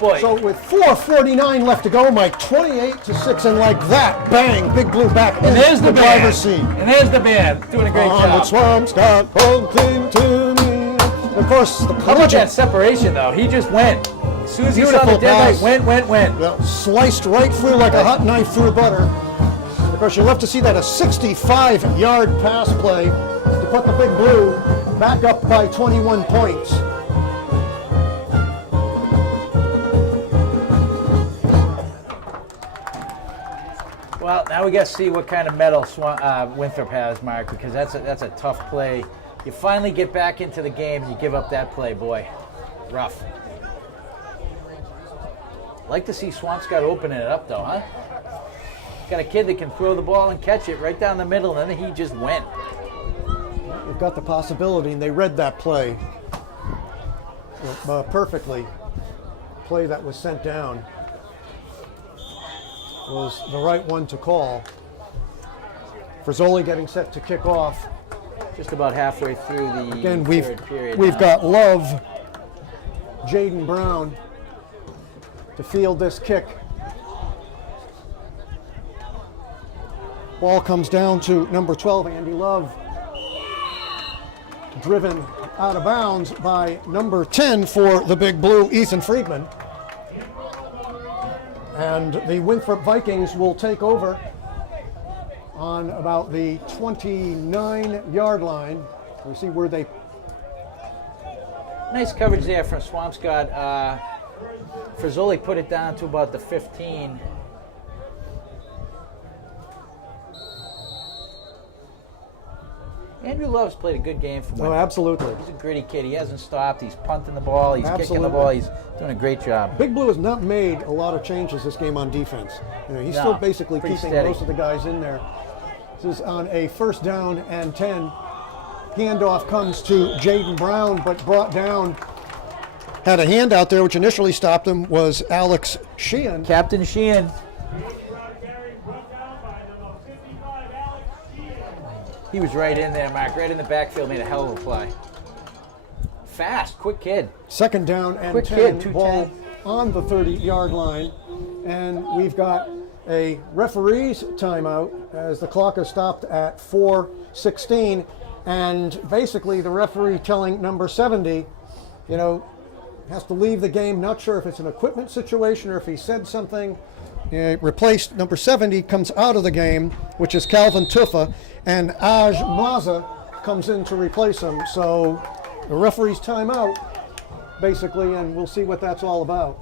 Boy. So with 4:49 left to go, Mike, 28-6, and like that, bang, Big Blue back in There's the driver's seat. And there's the band, doing a great On job. the Swampscott, home team to me. Of course, the How about collision. that separation, though? He just went. As soon as he saw the Beautiful deadlight, pass. went. Well, sliced right through like a hot knife through butter. Of course, you'll love to see that, a 65-yard pass play to put the Big Blue back up by 21 points. Well, now we got to see what kind of medal Winthrop has, Mark, because that's a tough play. You finally get back into the game and you give up that play, boy. Rough. Like to see Swampscott opening it up, though, huh? Got a kid that can throw the ball and catch it right down the middle, and then he just went. They've got the possibility, and they read that play perfectly. Play that was sent down was the right one to call. Frizzoli getting set to kick off. Just about halfway through the Again, third period. we've now. got Love, Jaden Brown to field this kick. Ball comes down to number 12, Andy Love. Driven out of bounds by number 10 for the Big Blue, Ethan Friedman. And the Winthrop Vikings will take over on about the 29-yard line. We see where they... Nice coverage there from Swampscott. Frizzoli put it down to about the 15. Andrew Love's played a good game for Winthrop. Oh, absolutely. He's a gritty kid. He hasn't stopped. He's punting the ball. He's kicking Absolutely. the ball. He's doing a great job. Big Blue has not made a lot of changes this game on defense. He's No, still basically pretty keeping steady. most of the guys in there. This is on a 1st down and 10. Handoff comes to Jaden Brown, but brought down. Had a hand out there, which initially stopped him, was Alex Sheehan. Captain Sheehan. He was right in there, Mark. Right in the backfield. Made a hell of a play. Fast, quick kid. 2nd down and Quick 10. kid, Ball 210. on the 30-yard line. And we've got a referee's timeout as the clock is stopped at 4:16. And basically the referee telling number 70, has to leave the game. Not sure if it's an equipment situation or if he said something. Replaced number 70 comes out of the game, which is Calvin Tuffa, and Aj Maza comes in to replace him. So the referee's timeout, basically, and we'll see what that's all about.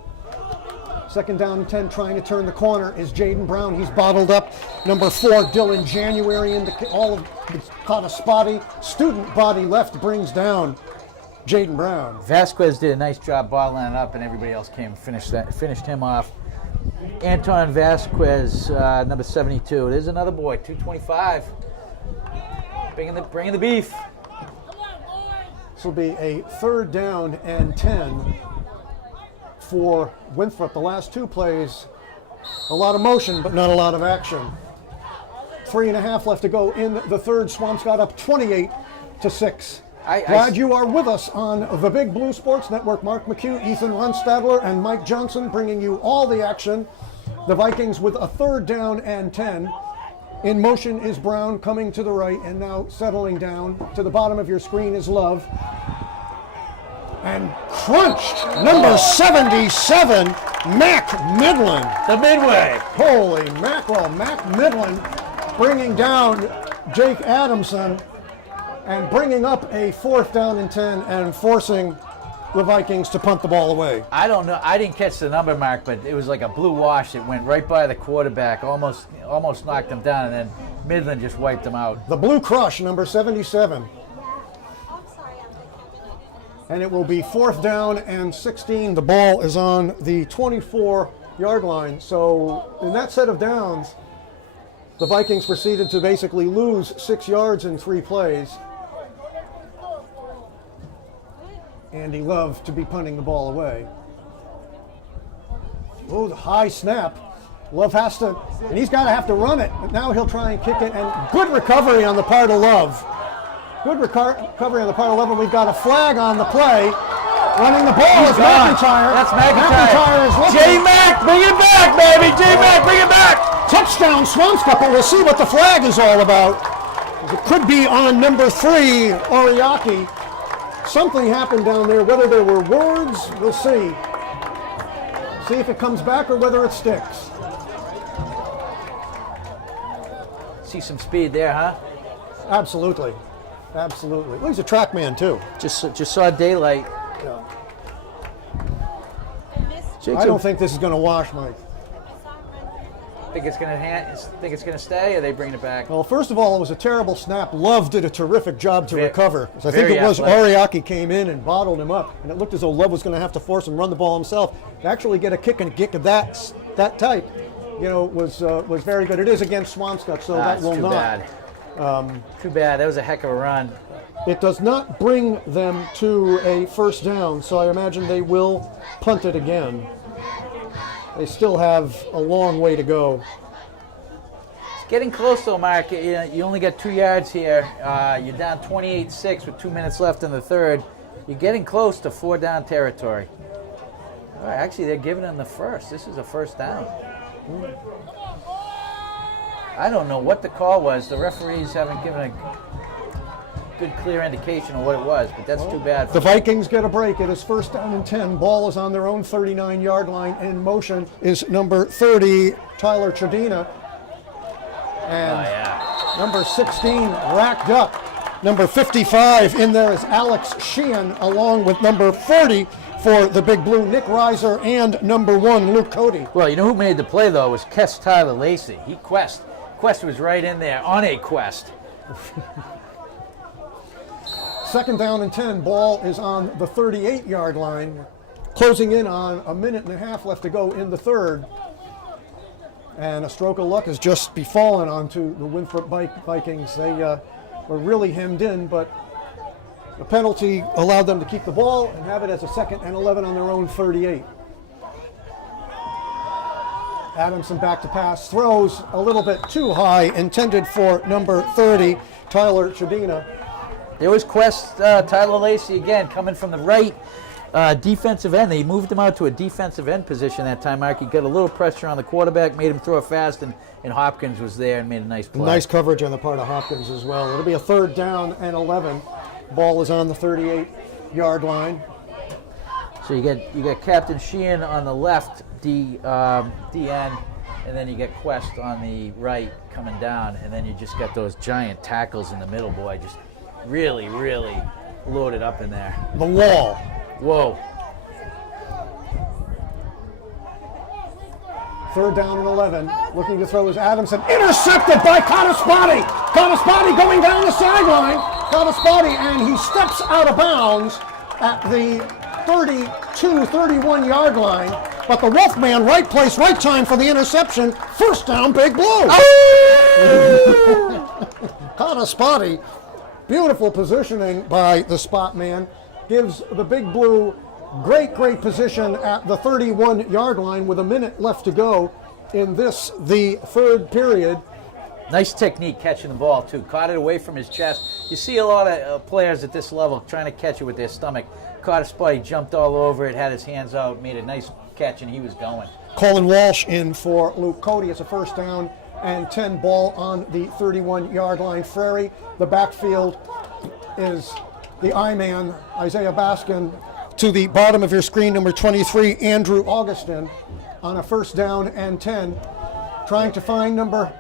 2nd down and 10, trying to turn the corner is Jaden Brown. He's bottled up. Number 4, Dylan January, caught a spotty. Student body left brings down Jaden Brown. Vasquez did a nice job bottling it up, and everybody else came and finished him off. Anton Vasquez, number 72. There's another boy, 225. Bringing the beef. This will be a 3rd down and 10 for Winthrop. The last 2 plays, a lot of motion, but not a lot of action. 3.5 left to go in the 3rd. Swampscott up 28-6. Glad you are with us on the Big Blue Sports Network. Marc McHugh, Ethan Runstadler, and Mike Johnson bringing you all the action. The Vikings with a 3rd down and 10. In motion is Brown coming to the right, and now settling down. To the bottom of your screen is Love. And crunched, number 77, Mac Midland. The midway. Holy mackerel, Mac Midland bringing down Jake Adamson. and bringing up a 4th down and 10 and forcing the Vikings to punt the ball away. I don't know. I didn't catch the number, Mark, but it was like a blue wash. It went right by the quarterback, almost knocked him down, and then Midland just wiped him out. The Blue Crush, number 77. And it will be 4th down and 16. The ball is on the 24-yard line. So in that set of downs, the Vikings proceeded to basically lose 6 yards in 3 plays. Andy Love to be punting the ball away. Oh, the high snap. Love has to, and he's got to have to run it. But now he'll try and kick it, and good recovery on the part of Love. Good recovery on the part of Love, and we've got a flag on the play. Running the ball is McIntyre. That's McIntyre. Is looking. J-Mac, bring it back, baby. J-Mac, bring it back. Touchdown Swampscott, but we'll see what the flag is all about. It could be on number 3, Oriaki. Something happened down there, whether there were words, we'll see. See if it comes back or whether it sticks. See some speed there, huh? Absolutely. Absolutely. Well, he's a track man, too. Just saw daylight. Yeah. Jacob, I don't think this is going to wash, Mike. think it's gonna stay, or they bring it back? Well, first of all, it was a terrible snap. Love did a terrific job to recover. I think it was athletic. Oriaki came in and bottled him up, and it looked as though Love was going to have to force him run the ball himself. To actually get a kick of that type, was very good. It is against Swampscott, so that will not. Bad. Too bad. That was a heck of a run. It does not bring them to a 1st down, so I imagine they will punt it again. They still have a long way to go. It's getting close, though, Mark. You only got 2 yards here. You're down 28-6 with 2 minutes left in the 3rd. You're getting close to 4-down territory. All right, actually, they're giving them the 1st. This is a 1st down. I don't know what the call was. The referees haven't given a good, clear indication of what it was, but that's too bad. The Vikings get a break. It is 1st down and 10. Ball is on their own 39-yard line. In motion is number 30, Tyler Chadina. And number 16 racked up. Number 55 in there is Alex Sheehan, along with number 40 for the Big Blue, Nick Reiser, and number 1, Luke Cody. Well, you know who made the play, though, was Tyler Lacey. Quest was right in there on a quest. 2nd down and 10. Ball is on the 38-yard line. Closing in on a minute and a half left to go in the 3rd. And a stroke of luck has just befallen onto the Winthrop Vikings. They were really hemmed in, but the penalty allowed them to keep the ball and have it as a 2nd and 11 on their own 38. Adamson back to pass, throws a little bit too high, intended for number 30, Tyler Chadina. There was Tyler Lacey again, coming from the right defensive end. They moved him out to a defensive end position that time, Mark. He got a little pressure on the quarterback, made him throw it fast, and Hopkins was there and made a nice play. Nice coverage on the part of Hopkins as well. It'll be a 3rd down and 11. Ball is on the 38-yard line. So you got Captain Sheehan on the left DN, and then you get Quest on the right coming down, and then you just got those giant tackles in the middle, boy. Just really, really loaded up in there. The wall. Whoa. 3rd down and 11. Looking to throw is Adamson. Intercepted by Cottaspotty. Cottaspotty going down the sideline. Cottaspotty, and he steps out of bounds at the 31 yard line. But the Wolfman, right place, right time for the interception. 1st down, Big Blue. Cottaspotty. Beautiful positioning by the spot man. Gives the Big Blue great position at the 31 yard line with a minute left to go in this, the 3rd period. Nice technique catching the ball, too. Caught it away from his chest. You see a lot of players at this level trying to catch it with their stomach. Cottaspotty jumped all over it, had his hands out, made a nice catch, and he was going. Colin Walsh in for Luke Cody. It's a 1st down and 10. Ball on the 31 yard line. Frary, the backfield is the I-man, Isaiah Baskin. To the bottom of your screen, number 23, Andrew Augustin, on a 1st down and 10. Trying to find number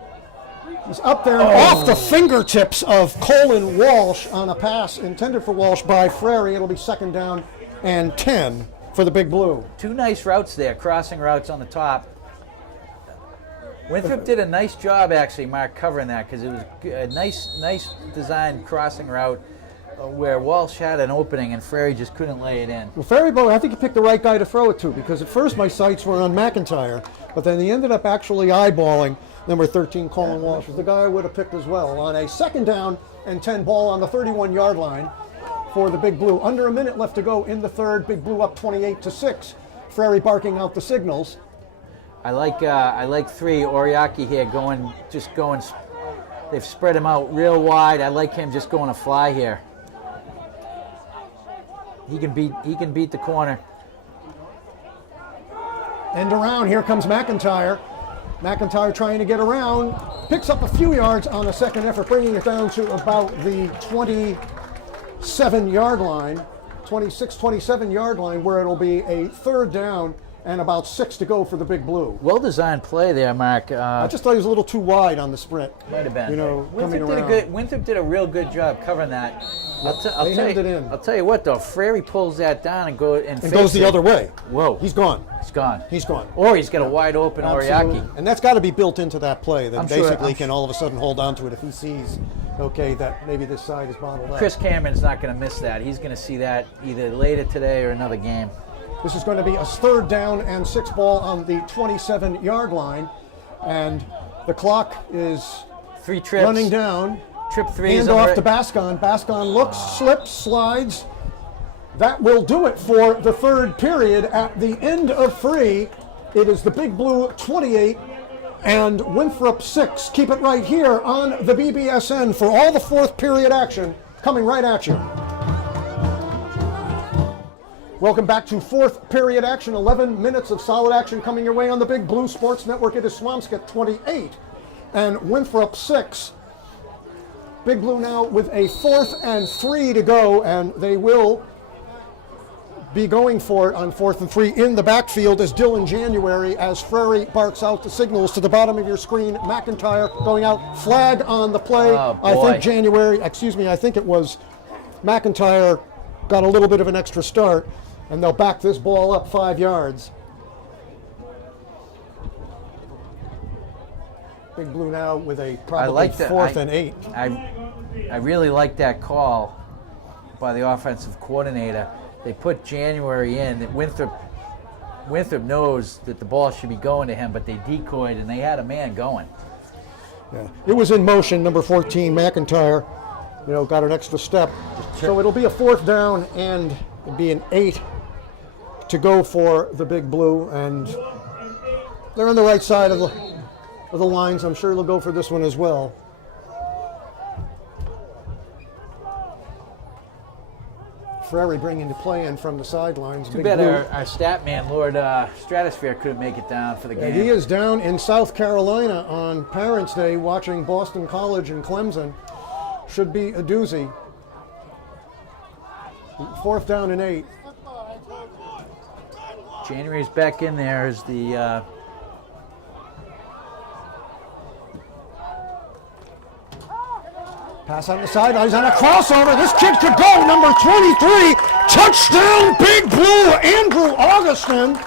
He's up there off the fingertips of Colin Walsh on a pass intended for Walsh by Frary. It'll be 2nd down and 10 for the Big Blue. 2 nice routes there, crossing routes on the top. Winthrop did a nice job, actually, Marc, covering that, because it was a nice designed crossing route where Walsh had an opening and Frary just couldn't lay it in. Well, Frary, I think he picked the right guy to throw it to, because at first my sights were on McIntyre, but then he ended up actually eyeballing number 13, Colin Walsh, was the guy I would have picked as well. On a 2nd down and 10 ball on the 31-yard line for the Big Blue. Under a minute left to go in the third. Big Blue up 28-6. Frary barking out the signals. I like 3, Oriaki here going. They've spread him out real wide. I like him just going a fly here. He can beat the corner. End around, here comes McIntyre. McIntyre trying to get around, picks up a few yards on a second effort, bringing it down to about the 27-yard line, 26, 27-yard line, where it'll be a 3rd down and about 6 to go for the Big Blue. Well-designed play there, Marc. I just thought he was a little too wide on the sprint. Might have been. You know, Winthrop did a real good job covering that. I'll tell you what, though, Frary pulls that down and goes the other way. Whoa. He's gone. He's gone. He's gone. Or he's got a wide open Oriaki. And that's got to be built into that play. That basically sure, can all of a sudden hold on to it if he sees, okay, that maybe this side is bottled up. Chris Cameron's not going to miss that. He's going to see that either later today or another game. This is going to be a 3rd down and 6 ball on the 27-yard line. And the clock is 3 trips. Running down. Trip 3 Hand is off to Bascon. Bascon looks, slips, slides. That will do it for the 3rd period. At the end of 3, it is the Big Blue 28 and Winthrop 6. Keep it right here on the BBSN for all the 4th period action coming right at you. Welcome back to 4th period action. 11 minutes of solid action coming your way on the Big Blue Sports Network. It is Swampscott 28 and Winthrop 6. Big Blue now with a 4th and 3 to go, and they will be going for it on 4th and 3 in the backfield as Dylan January, as Frary barks out the signals to the bottom of your screen. McIntyre going out, flag on the play. Oh, I think I think it was McIntyre got a little bit of an extra start, and they'll back this ball up 5 yards. Big Blue now with a probably 4th and 8. I really like that call by the offensive coordinator. They put January in. Winthrop knows that the ball should be going to him, but they decoyed and they had a man going. Yeah, it was in motion. Number 14, McIntyre, got an extra step. So it'll be a 4th down and it'll be an 8 to go for the Big Blue, and they're on the right side of the lines. I'm sure they'll go for this one as well. Frary bringing the play in from the sidelines. Too bad our stat man, Lord Stratosphere, couldn't make it down for the game. He is down in South Carolina on Parents' Day watching Boston College and Clemson. Should be a doozy. 4th down and 8. January's back in there as the pass on the sidelines on a crossover. This kid could go. Number 23, touchdown Big Blue. Andrew Augustin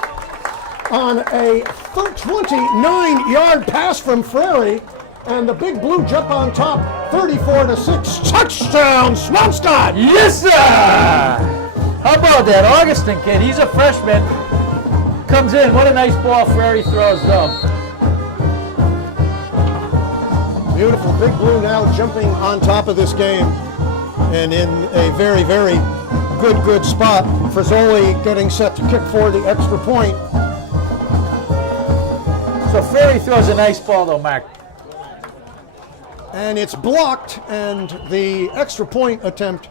on a 29-yard pass from Frary, and the Big Blue jump on top, 34-6. Touchdown, Swampscott. Yes, sir. How about that Augustin kid? He's a freshman. Comes in. What a nice ball Frary throws though. Beautiful. Big Blue now jumping on top of this game and in a very, very good spot. Frizzoli getting set to kick for the extra point. So Frary throws a nice ball though, Marc. And it's blocked, and the extra point attempt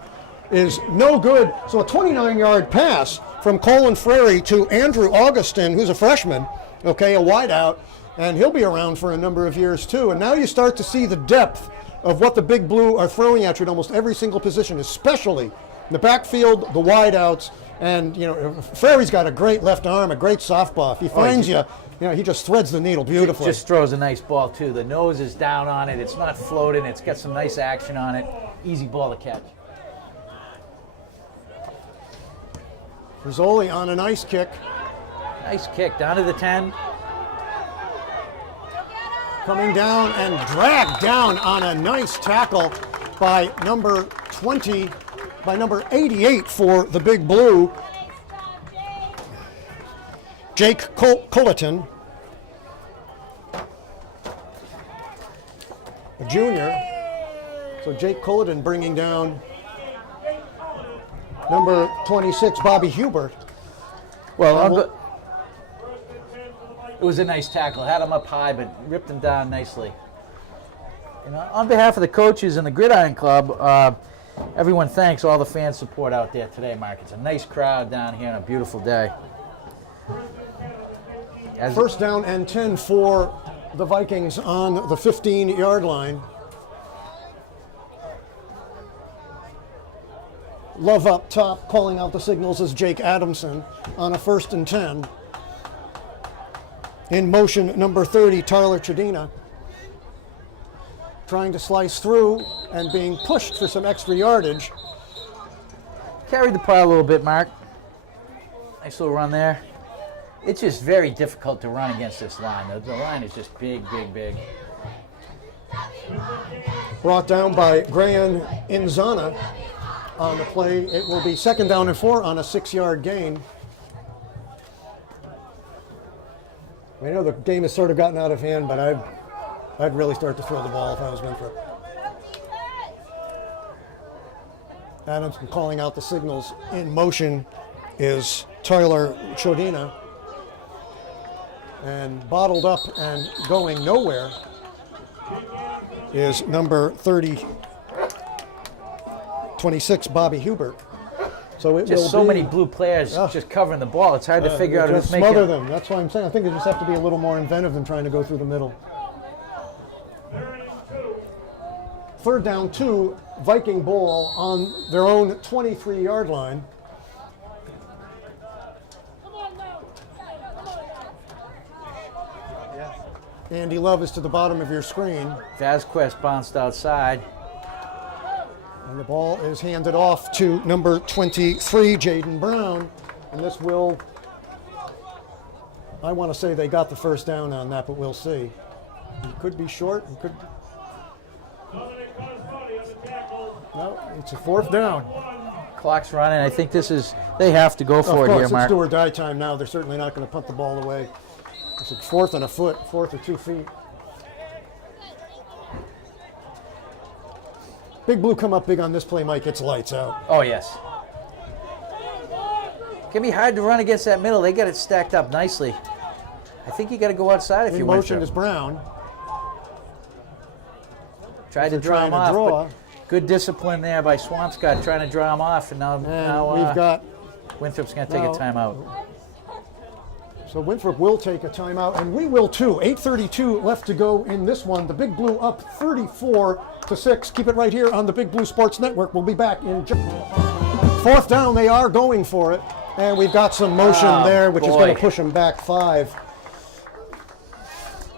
is no good. So a 29-yard pass from Colin Frary to Andrew Augustin, who's a freshman, a wideout. And he'll be around for a number of years too. And now you start to see the depth of what the Big Blue are throwing at you at almost every single position, especially in the backfield, the wideouts, And, you know, Frary's got a great left arm, a great softball. If he finds you, you know, he just threads the needle beautifully. Just throws a nice ball, too. The nose is down on it. It's not floating. It's got some nice action on it. Easy ball to catch. Rizzoli on a nice kick. Nice kick down to the 10. Coming down and dragged down on a nice tackle by number 20, by number 88 for the Big Blue, Jake Culleton, a junior. So Jake Culleton bringing down number 26, Bobby Hubert. Well, it was a nice tackle. Had him up high, but ripped him down nicely. And on behalf of the coaches and the Gridiron Club, everyone thanks all the fan support out there today, Marc. It's a nice crowd down here on a beautiful day. First down and 10 for the Vikings on the 15-yard line. Love up top, calling out the signals is Jake Adamson on a 1st and 10. In motion, number 30, Tyler Chedina, trying to slice through and being pushed for some extra yardage. Carried the pile a little bit, Marc. Nice little run there. It's just very difficult to run against this line. The line is just big, big, big. Brought down by Graham Inzana on the play. It will be 2nd down and 4 on a 6-yard gain. I know the game has sort of gotten out of hand, but I'd really start to throw the ball if I was Winthrop. Adamson calling out the signals. In motion is Tyler Chodina. And bottled up and going nowhere is number 26, Bobby Hubert. So it just will so be, many blue players just covering the ball. It's hard to figure out who's making. Smother them. That's why I'm saying I think they just have to be a little more inventive than trying to go through the middle. 3rd down 2, Viking ball on their own 23-yard line. Andy Love is to the bottom of your screen. Vasquez bounced outside. And the ball is handed off to number 23, Jaden Brown. And this will, I want to say they got the 1st down on that, but we'll see. It could be short. It could. No, it's a 4th down. Clock's running. I think this is, they have to go for it here, Marc. It's do or die time now. They're certainly not going to punt the ball away. It's a 4th and a foot, 4th or 2 feet. Big Blue come up big on this play, Mike. It's lights out. Oh, yes. It can be hard to run against that middle. They got it stacked up nicely. I think you got to go outside if you want to. In motion is Brown. Tried to draw him off, but good discipline there by Swampscott trying to draw him off. And now we've got Winthrop's going to take a timeout. So Winthrop will take a timeout, and we will too. 8:32 left to go in this one. The Big Blue up 34-6. Keep it right here on the Big Blue Sports Network. We'll be back in 4th down. They are going for it, and we've got some motion there, which is going to push them back 5.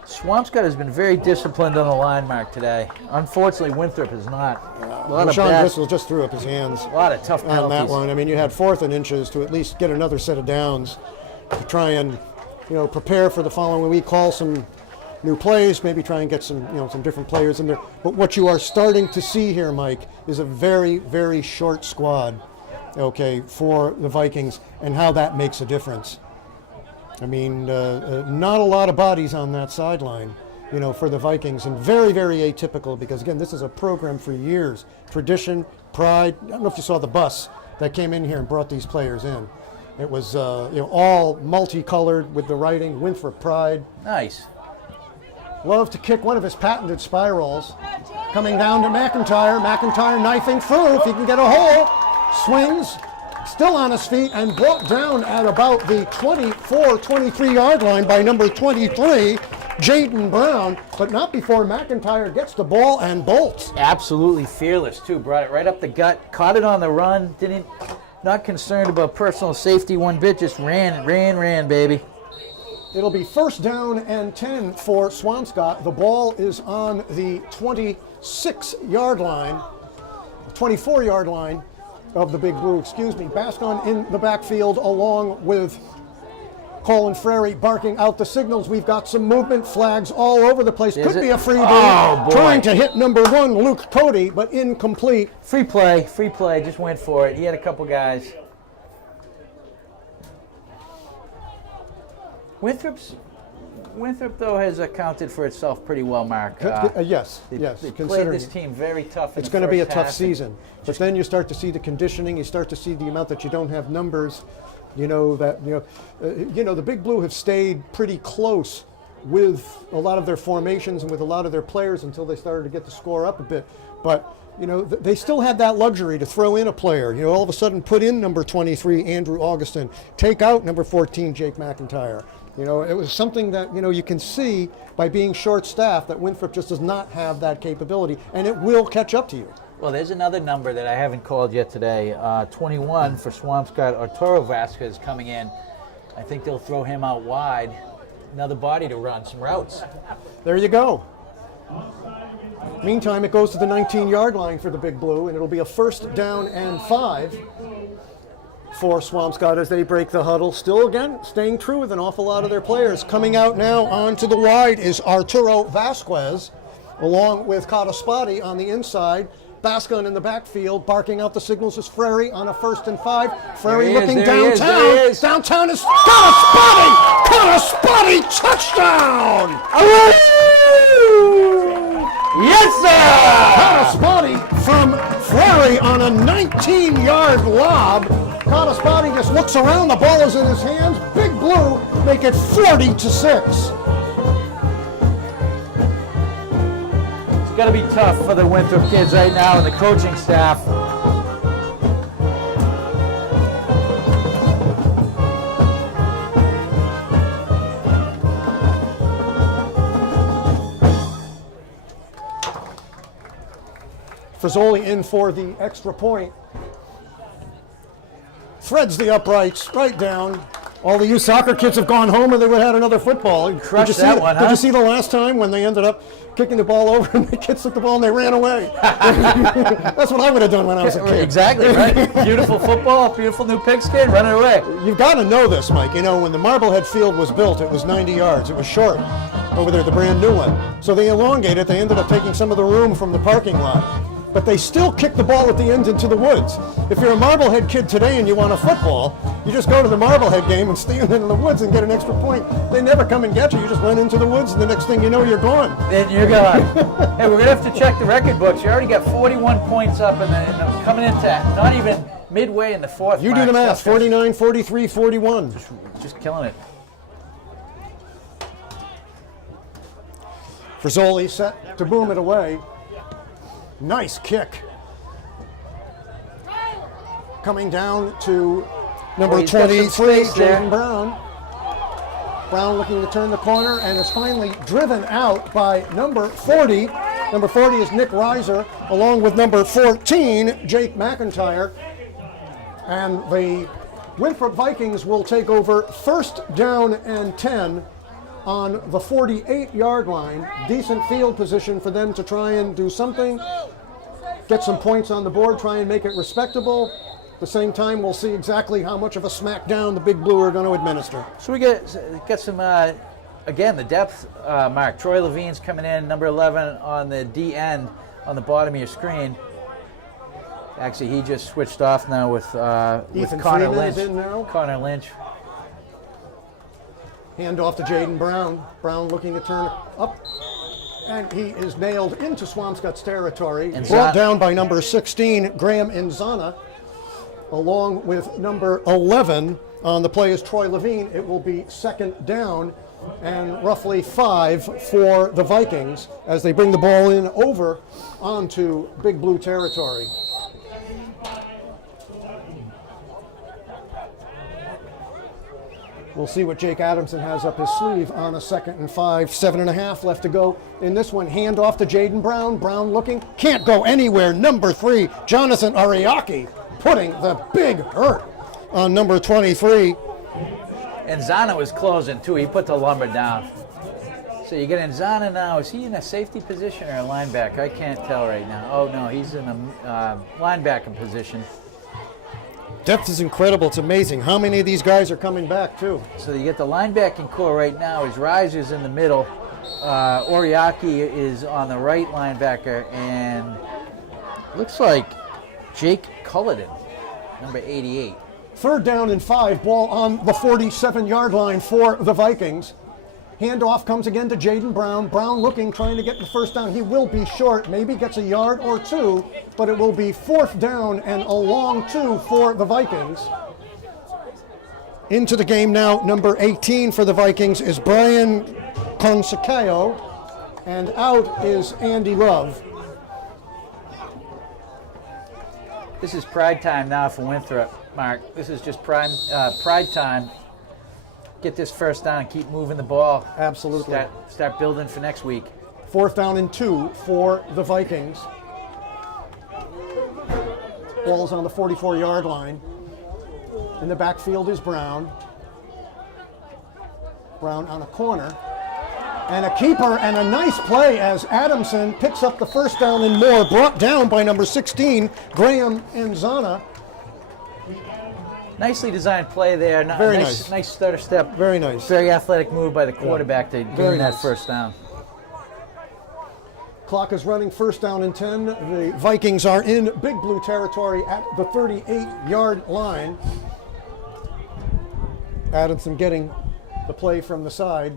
Swampscott has been very disciplined on the line, Marc, today. Unfortunately, Winthrop is not. A lot of Sean Bristol just threw up his hands. A lot of tough penalties on that one. I mean, you had 4th and inches to at least get another set of downs to try and, prepare for the following week. Call some new plays, maybe try and get some, some different players in there. But what you are starting to see here, Mike, is a very, very short squad, for the Vikings, and how that makes a difference. I mean, not a lot of bodies on that sideline, for the Vikings, and very, very atypical because, again, this is a program for years. Tradition, pride. I don't know if you saw the bus that came in here and brought these players in. It was, all multicolored with the writing, Winthrop Pride. Nice. Love to kick one of his patented spirals. Coming down to McIntyre. McIntyre knifing through if he can get a hole. Swings, still on his feet, and brought down at about the 23-yard line by number 23, Jaden Brown, but not before McIntyre gets the ball and bolts. Absolutely fearless, too. Brought it right up the gut, caught it on the run, didn't not concerned about personal safety one bit, just ran, baby. It'll be 1st down and 10 for Swampscott. The ball is on the 26-yard line, 24-yard line of the Big Blue, Bascon in the backfield along with Colin Frary barking out the signals. We've got some movement, flags all over the place. Could be a free ball. Trying to hit number 1, Luke Cody, but incomplete. Free play, just went for it. He had a couple guys. Winthrop, though, has accounted for itself pretty well, Marc. Yes. They played this team very tough. It's going to be a tough season. But then you start to see the conditioning. You start to see the amount that you don't have numbers. The Big Blue have stayed pretty close with a lot of their formations and with a lot of their players until they started to get the score up a bit. But they still had that luxury to throw in a player. All of a sudden put in number 23, Andrew Augustin, take out number 14, Jake McIntyre. It was something that, you can see by being short-staffed that Winthrop just does not have that capability, and it will catch up to you. Well, there's another number that I haven't called yet today. 21 for Swampscott, Arturo Vasquez coming in. I think they'll throw him out wide. Another body to run, some routes. There you go. Meantime, it goes to the 19-yard line for the Big Blue, and it'll be a 1st down and 5 for Swampscott as they break the huddle. Still, again, staying true with an awful lot of their players. Coming out now onto the wide is Arturo Vasquez, along with Kataspati on the inside. Bascon in the backfield, barking out the signals is Frary on a 1st and 5. Frary looking downtown. Downtown is Kataspati! Kataspati, touchdown! Yes, sir! Kataspati from Frary on a 19-yard lob. Kataspati just looks around, the ball is in his hands. Big Blue make it 40-6. It's going to be tough for the Winthrop kids right now and the coaching staff. Frisoli in for the extra point. Threads the uprights right down. All the youth soccer kids have gone home and they would have had another football. Crushed that one, huh? Did you see the last time when they ended up kicking the ball over and the kids took the ball and they ran away? That's what I would have done when I was a kid. Exactly, right? Beautiful football, beautiful new pigskin, running away. You've got to know this, Mike. When the Marblehead Field was built, it was 90 yards. It was short over there, the brand new one. So they elongated. They ended up taking some of the room from the parking lot. But they still kick the ball at the end into the woods. If you're a Marblehead kid today and you want a football, you just go to the Marblehead game and stand in the woods and get an extra point. They never come and get you. You just run into the woods, and the next thing you know, you're gone. Then you're gone. Hey, we're going to have to check the record books. You already got 41 points up, and coming into not even midway in the fourth. You do the math. 49, 43, 41. Just killing it. Frisoli set to boom it away. Nice kick. Coming down to number 23, Jaden Brown. Brown looking to turn the corner and is finally driven out by number 40. Number 40 is Nick Reiser, along with number 14, Jake McIntyre. And the Winthrop Vikings will take over 1st down and 10 on the 48-yard line. Decent field position for them to try and do something, get some points on the board, try and make it respectable. At the same time, we'll see exactly how much of a smackdown the Big Blue are going to administer. So we get some, again, the depth, Marc. Troy Levine's coming in, number 11 on the D end on the bottom of your screen. Actually, he just switched off now with Connor Lynch. Connor Lynch. Hand off to Jaden Brown. Brown looking to turn up. And he is nailed into Swampscott's territory. Brought down by number 16, Graham Inzana, along with number 11 on the play is Troy Levine. It will be 2nd down and roughly 5 for the Vikings as they bring the ball in over onto Big Blue territory. We'll see what Jake Adamson has up his sleeve on a 2nd and 5, 7.5 left to go in this one. Hand off to Jaden Brown. Brown looking, can't go anywhere. Number 3, Jonathan Ariaki putting the big hurt on number 23. And Zana was closing, too. He put the lumber down. So you get Nzana now. Is he in a safety position or a linebacker? I can't tell right now. Oh, no, he's in a linebacker position. Depth is incredible. It's amazing how many of these guys are coming back, too. So you get the linebacking core right now. His riser's in the middle. Oriaki is on the right linebacker. And looks like Jake Culloden, number 88. 3rd down and 5. Ball on the 47-yard line for the Vikings. Handoff comes again to Jaden Brown. Brown looking, trying to get the first down. He will be short, maybe gets a yard or two, but it will be 4th down and a long 2 for the Vikings. Into the game now, number 18 for the Vikings is Brian Consacao, and out is Andy Love. This is pride time now for Winthrop, Mark. This is just pride time. Get this first down and keep moving the ball. Absolutely. Start building for next week. 4th down and 2 for the Vikings. Ball's on the 44-yard line. In the backfield is Brown. Brown on a corner. And a keeper and a nice play as Adamson picks up the first down and more. Brought down by number 16, Graham Nzana. Nicely designed play there. Very nice. Nice stutter step. Very nice. Very athletic move by the quarterback to gain that nice. first down. Clock is running, 1st down and 10. The Vikings are in Big Blue territory at the 38-yard line. Adamson getting the play from the side.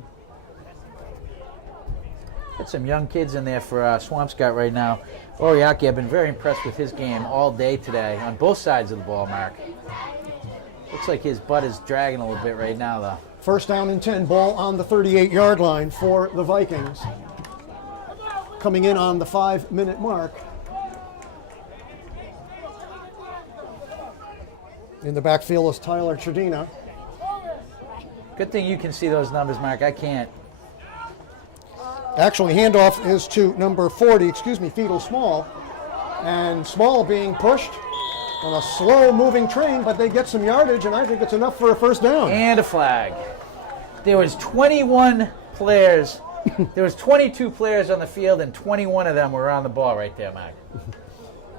Got some young kids in there for Swampscott right now. Oriaki, I've been very impressed with his game all day today on both sides of the ball, Mark. Looks like his butt is dragging a little bit right now, though. 1st down and 10, ball on the 38-yard line for the Vikings. Coming in on the 5-minute mark. In the backfield is Tyler Chardina. Good thing you can see those numbers, Mark. I can't. Actually, handoff is to number 40, Fetal Small. And Small being pushed on a slow-moving train, but they get some yardage, and I think it's enough for a first down. And a flag. There was 21 players. There was 22 players on the field, and 21 of them were on the ball right there, Mark.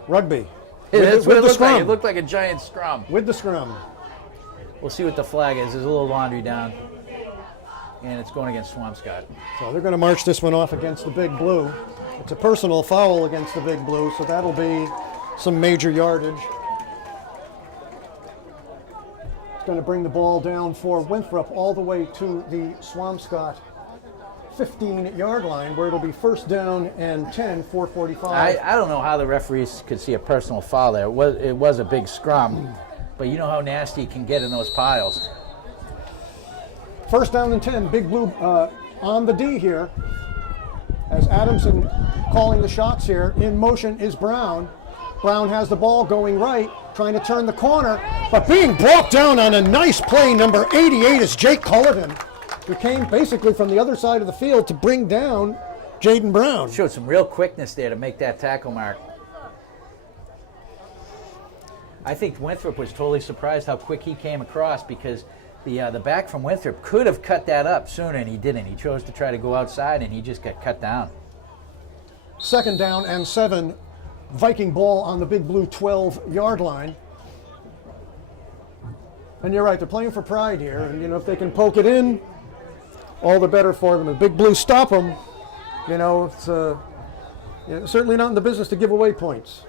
Rugby. That's what it the looked scrum. like. It looked like a giant scrum. With the scrum. We'll see what the flag is. There's a little laundry down. And it's going against Swampscott. So they're going to march this one off against the Big Blue. It's a personal foul against the Big Blue, so that'll be some major yardage. It's going to bring the ball down for Winthrop all the way to the Swampscott 15-yard line, where it'll be 1st down and 10, 4:45. I don't know how the referees could see a personal foul there. It was a big scrum, but you know how nasty it can get in those piles. 1st down and 10, Big Blue on the D here. As Adamson calling the shots here. In motion is Brown. Brown has the ball going right, trying to turn the corner, but being brought down on a nice play. Number 88 is Jake Culloden, who came basically from the other side of the field to bring down Jaden Brown. Showed some real quickness there to make that tackle, Mark. I think Winthrop was totally surprised how quick he came across, because the back from Winthrop could have cut that up sooner, and he didn't. He chose to try to go outside, and he just got cut down. 2nd down and 7. Viking ball on the Big Blue 12-yard line. And you're right, they're playing for pride here. And, if they can poke it in, all the better for them. If Big Blue stop them, it's certainly not in the business to give away points.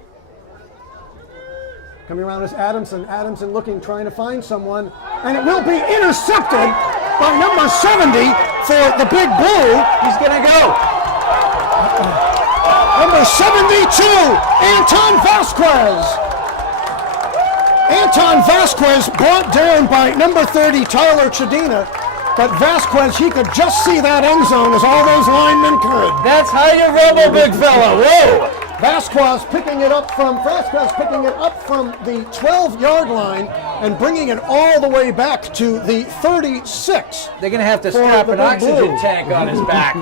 Coming around is Adamson. Adamson looking, trying to find someone. And it will be intercepted by number 70 for the Big Blue. He's going to go. Number 72, Anton Vasquez. Anton Vasquez brought down by number 30, Tyler Chadina. But Vasquez, he could just see that end zone as all those linemen could. That's how you rumble, big fella. Whoa! Vasquez picking it up from the 12-yard line and bringing it all the way back to the 36. They're going to have to strap an oxygen tank on his back.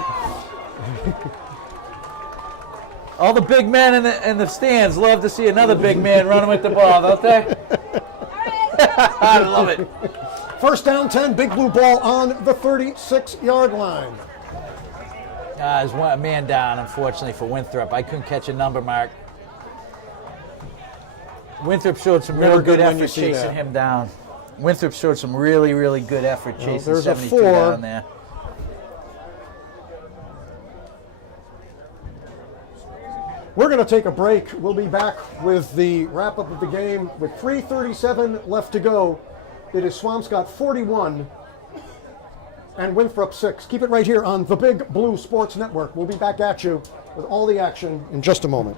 All the big men in the stands love to see another big man running with the ball, don't they? I love it. First down 10, Big Blue ball on the 36-yard line. There's a man down, unfortunately, for Winthrop. I couldn't catch a number, Mark. Winthrop showed some Never really good good when you effort see chasing that. him down. Winthrop showed some really, really good effort chasing there's a 72 4. down there. We're going to take a break. We'll be back with the wrap-up of the game with 3:37 left to go. It is Swampscott 41 and Winthrop 6. Keep it right here on the Big Blue Sports Network. We'll be back at you with all the action in just a moment.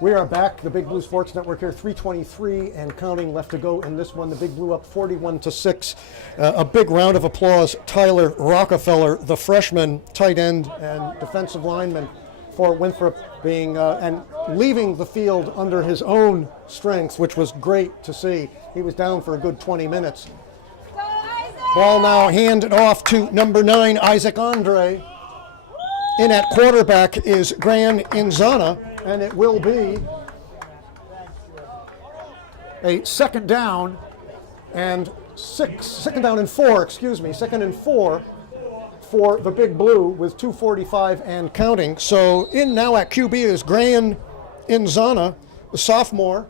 We are back, the Big Blue Sports Network here, 3:23 and counting left to go in this one. The Big Blue up 41-6. A big round of applause. Tyler Rockefeller, the freshman tight end and defensive lineman for Winthrop, being and leaving the field under his own strength, which was great to see. He was down for a good 20 minutes. Ball now handed off to number 9, Isaac Andre. In at quarterback is Gran Inzana, and it will be a second down and 4 for the Big Blue with 2:45 and counting. So in now at QB is Gran Inzana, the sophomore.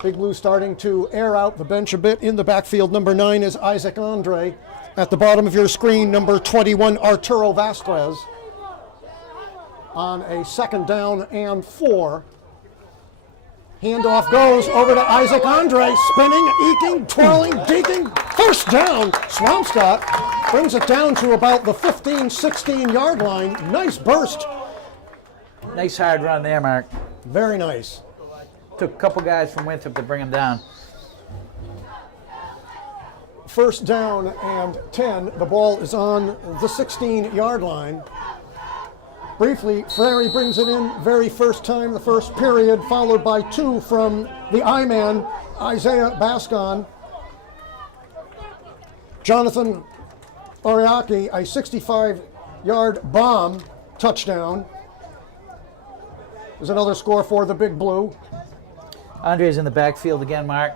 Big Blue starting to air out the bench a bit. In the backfield, number 9 is Isaac Andre. At the bottom of your screen, number 21, Arturo Vasquez. On a second down and 4. Handoff goes over to Isaac Andre, spinning, eking, twirling, deking. First down, Swampscott brings it down to about the 15, 16-yard line. Nice burst. Nice hard run there, Mark. Very nice. Took a couple guys from Winthrop to bring him down. First down and 10. The ball is on the 16-yard line. Briefly, Frary brings it in very first time, the first period, followed by 2 from the I-man, Isaiah Bascon. Jonathan Oriaki, a 65-yard bomb touchdown. There's another score for the Big Blue. Andre's in the backfield again, Mark.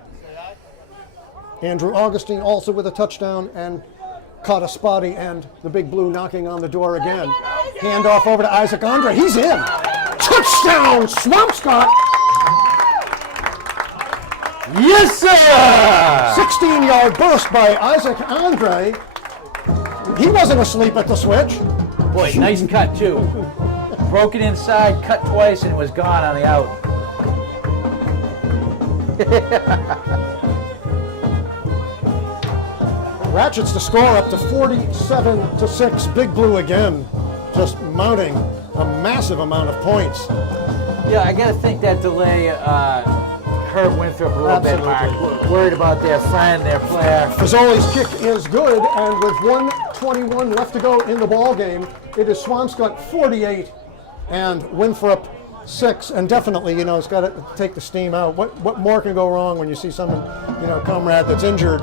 Andrew Augustine also with a touchdown and caught a spotty, and the Big Blue knocking on the door again. Handoff over to Isaac Andre. He's in. Touchdown, Swampscott. Yes, sir! 16-yard burst by Isaac Andre. He wasn't asleep at the switch. Boy, nice cut, too. Broke it inside, cut twice, and it was gone on the out. Ratchets the score up to 47-6. Big Blue again, just mounting a massive amount of points. Yeah, I got to think that delay hurt Winthrop a little bit, Mark. Worried about their friend, their player. Fazoli's kick is good, and with 1:21 left to go in the ball game, it is Swampscott 48 and Winthrop 6. And definitely, it's got to take the steam out. What more can go wrong when you see someone, comrade that's injured?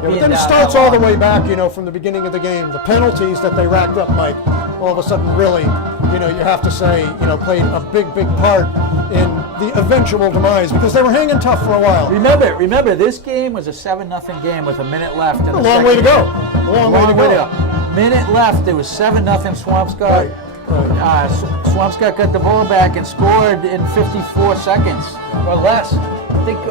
But then it starts all the way back, from the beginning of the game. The penalties that they racked up, Mike, all of a sudden really, you have to say, played a big part in the eventual demise, because they were hanging tough for a while. Remember, this game was a 7-0 game with a minute left. In the long way to go. Long way to go. Minute left. It was 7-0 Swampscott. Right. Swampscott got the ball back and scored in 54 seconds or less.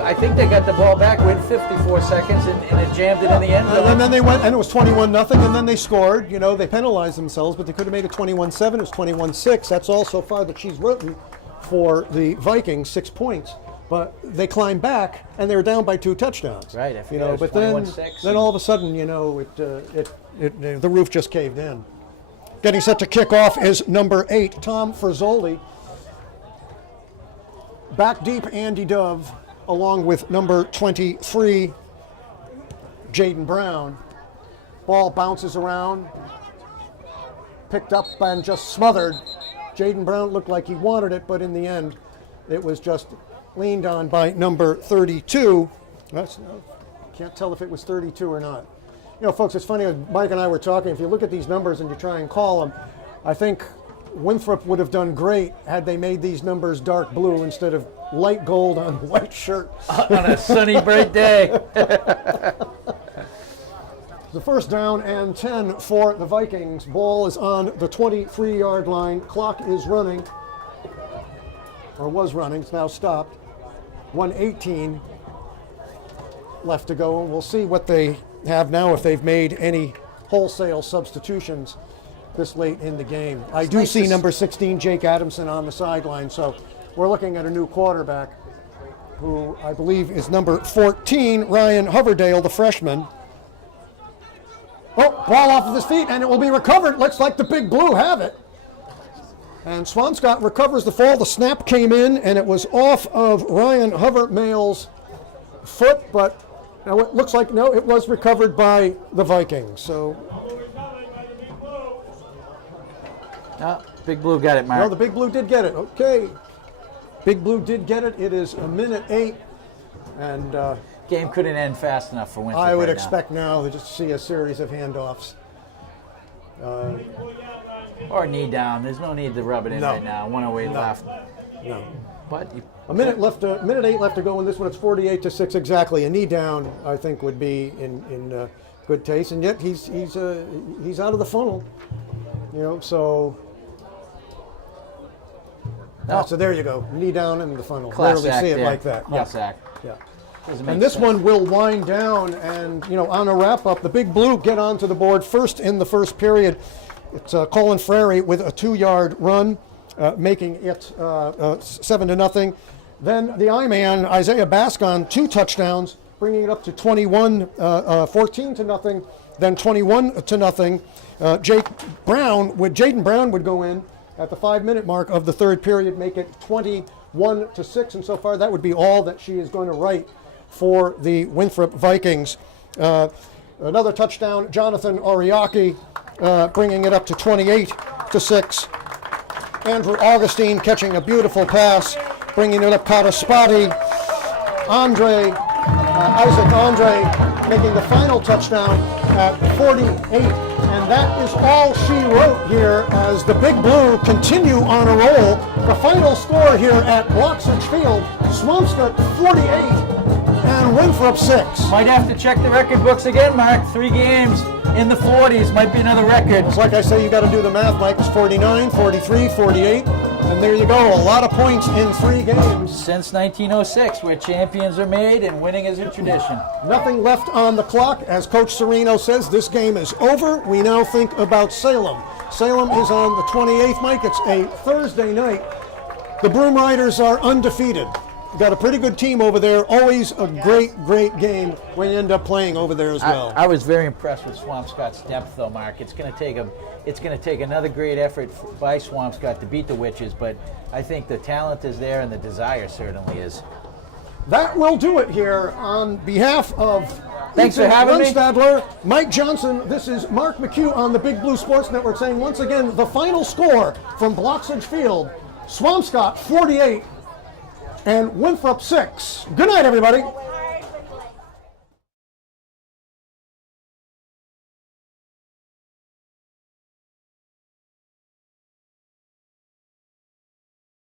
I think they got the ball back with 54 seconds and it jammed it in the end zone. And then they went, and it was 21-0, and then they scored. They penalized themselves, but they could have made it 21-7. It was 21-6. That's all so far that she's written for the Vikings, 6 points. But they climbed back, and they were down by 2 touchdowns. Right. I forget it was but 21-6. then all of a sudden, the roof just caved in. Getting set to kick off is number 8, Tom Frazoli. Back deep, Andy Dove, along with number 23, Jaden Brown. Ball bounces around, picked up and just smothered. Jaden Brown looked like he wanted it, but in the end, it was just leaned on by number 32. Can't tell if it was 32 or not. Folks, it's funny, Mike and I were talking, if you look at these numbers and you try and call them, I think Winthrop would have done great had they made these numbers dark blue instead of light gold on white shirt. On a sunny, bright day. The first down and 10 for the Vikings. Ball is on the 23-yard line. Clock is running, or was running. It's now stopped. 1:18 left to go. We'll see what they have now, if they've made any wholesale substitutions this late in the game. I do see number 16, Jake Adamson, on the sideline. So we're looking at a new quarterback, who I believe is number 14, Ryan Hoverdale, the freshman. Oh, ball off of his feet, and it will be recovered. Looks like the Big Blue have it. And Swampscott recovers the fall. The snap came in, and it was off of Ryan Hoverdale's foot, but now it looks like, no, it was recovered by the Vikings. So, Big Blue got it, Mark. no, the Big Blue did get it. Okay. Big Blue did get it. It is 1:08, and Game couldn't end fast enough for Winthrop. I would right expect now to just see a series of handoffs. Or knee down. There's no need to rub it in right now. 1:08 left. No. But A minute left. Minute 8 left to go in this one. It's 48-6 exactly. A knee down, I think, would be in good taste, and yet he's out of the funnel. You know, so. No. So there you go. Knee down in the funnel. Class Rarely act see it there. like that. Class act. Yeah. Doesn't make And this sense. one will wind down, and on a wrap-up, the Big Blue get onto the board first in the first period. It's Colin Frary with a 2-yard run, making it 7-0. Then the I-Man, Isaiah Bascon, 2 touchdowns, bringing it up to 14-0. Then 21-0. Jaden Brown would go in at the 5-minute mark of the third period, make it 21-6. And so far, that would be all that she is going to write for the Winthrop Vikings. Another touchdown, Jonathan Oriaki, bringing it up to 28-6. Andrew Augustine catching a beautiful pass, bringing it up. Kataspati, Isaac Andre making the final touchdown at 48. And that is all she wrote here as the Big Blue continue on a roll. The final score here at Blocksidge Field, Swampscott 48 and Winthrop 6. Might have to check the record books again, Mark. 3 games in the 40s might be another record. It's like I say, you got to do the math, Mike. It's 49, 43, 48, and there you go. A lot of points in 3 games. Since 1906, where champions are made and winning is a tradition. Nothing left on the clock. As Coach Serino says, this game is over. We now think about Salem. Salem is on the 28th, Mike. It's a Thursday night. The Broom Riders are undefeated. Got a pretty good team over there. Always a great game when you end up playing over there as well. I was very impressed with Swampscott's depth, though, Mark. It's going to take another great effort by Swampscott to beat the Witches, but I think the talent is there and the desire certainly is. That will do it here on behalf of Thanks for having me. Runstadler, Mike Johnson. This is Marc McHugh on the Big Blue Sports Network saying once again the final score from Blocksidge Field: Swampscott 48 and Winthrop 6. Good night, everybody.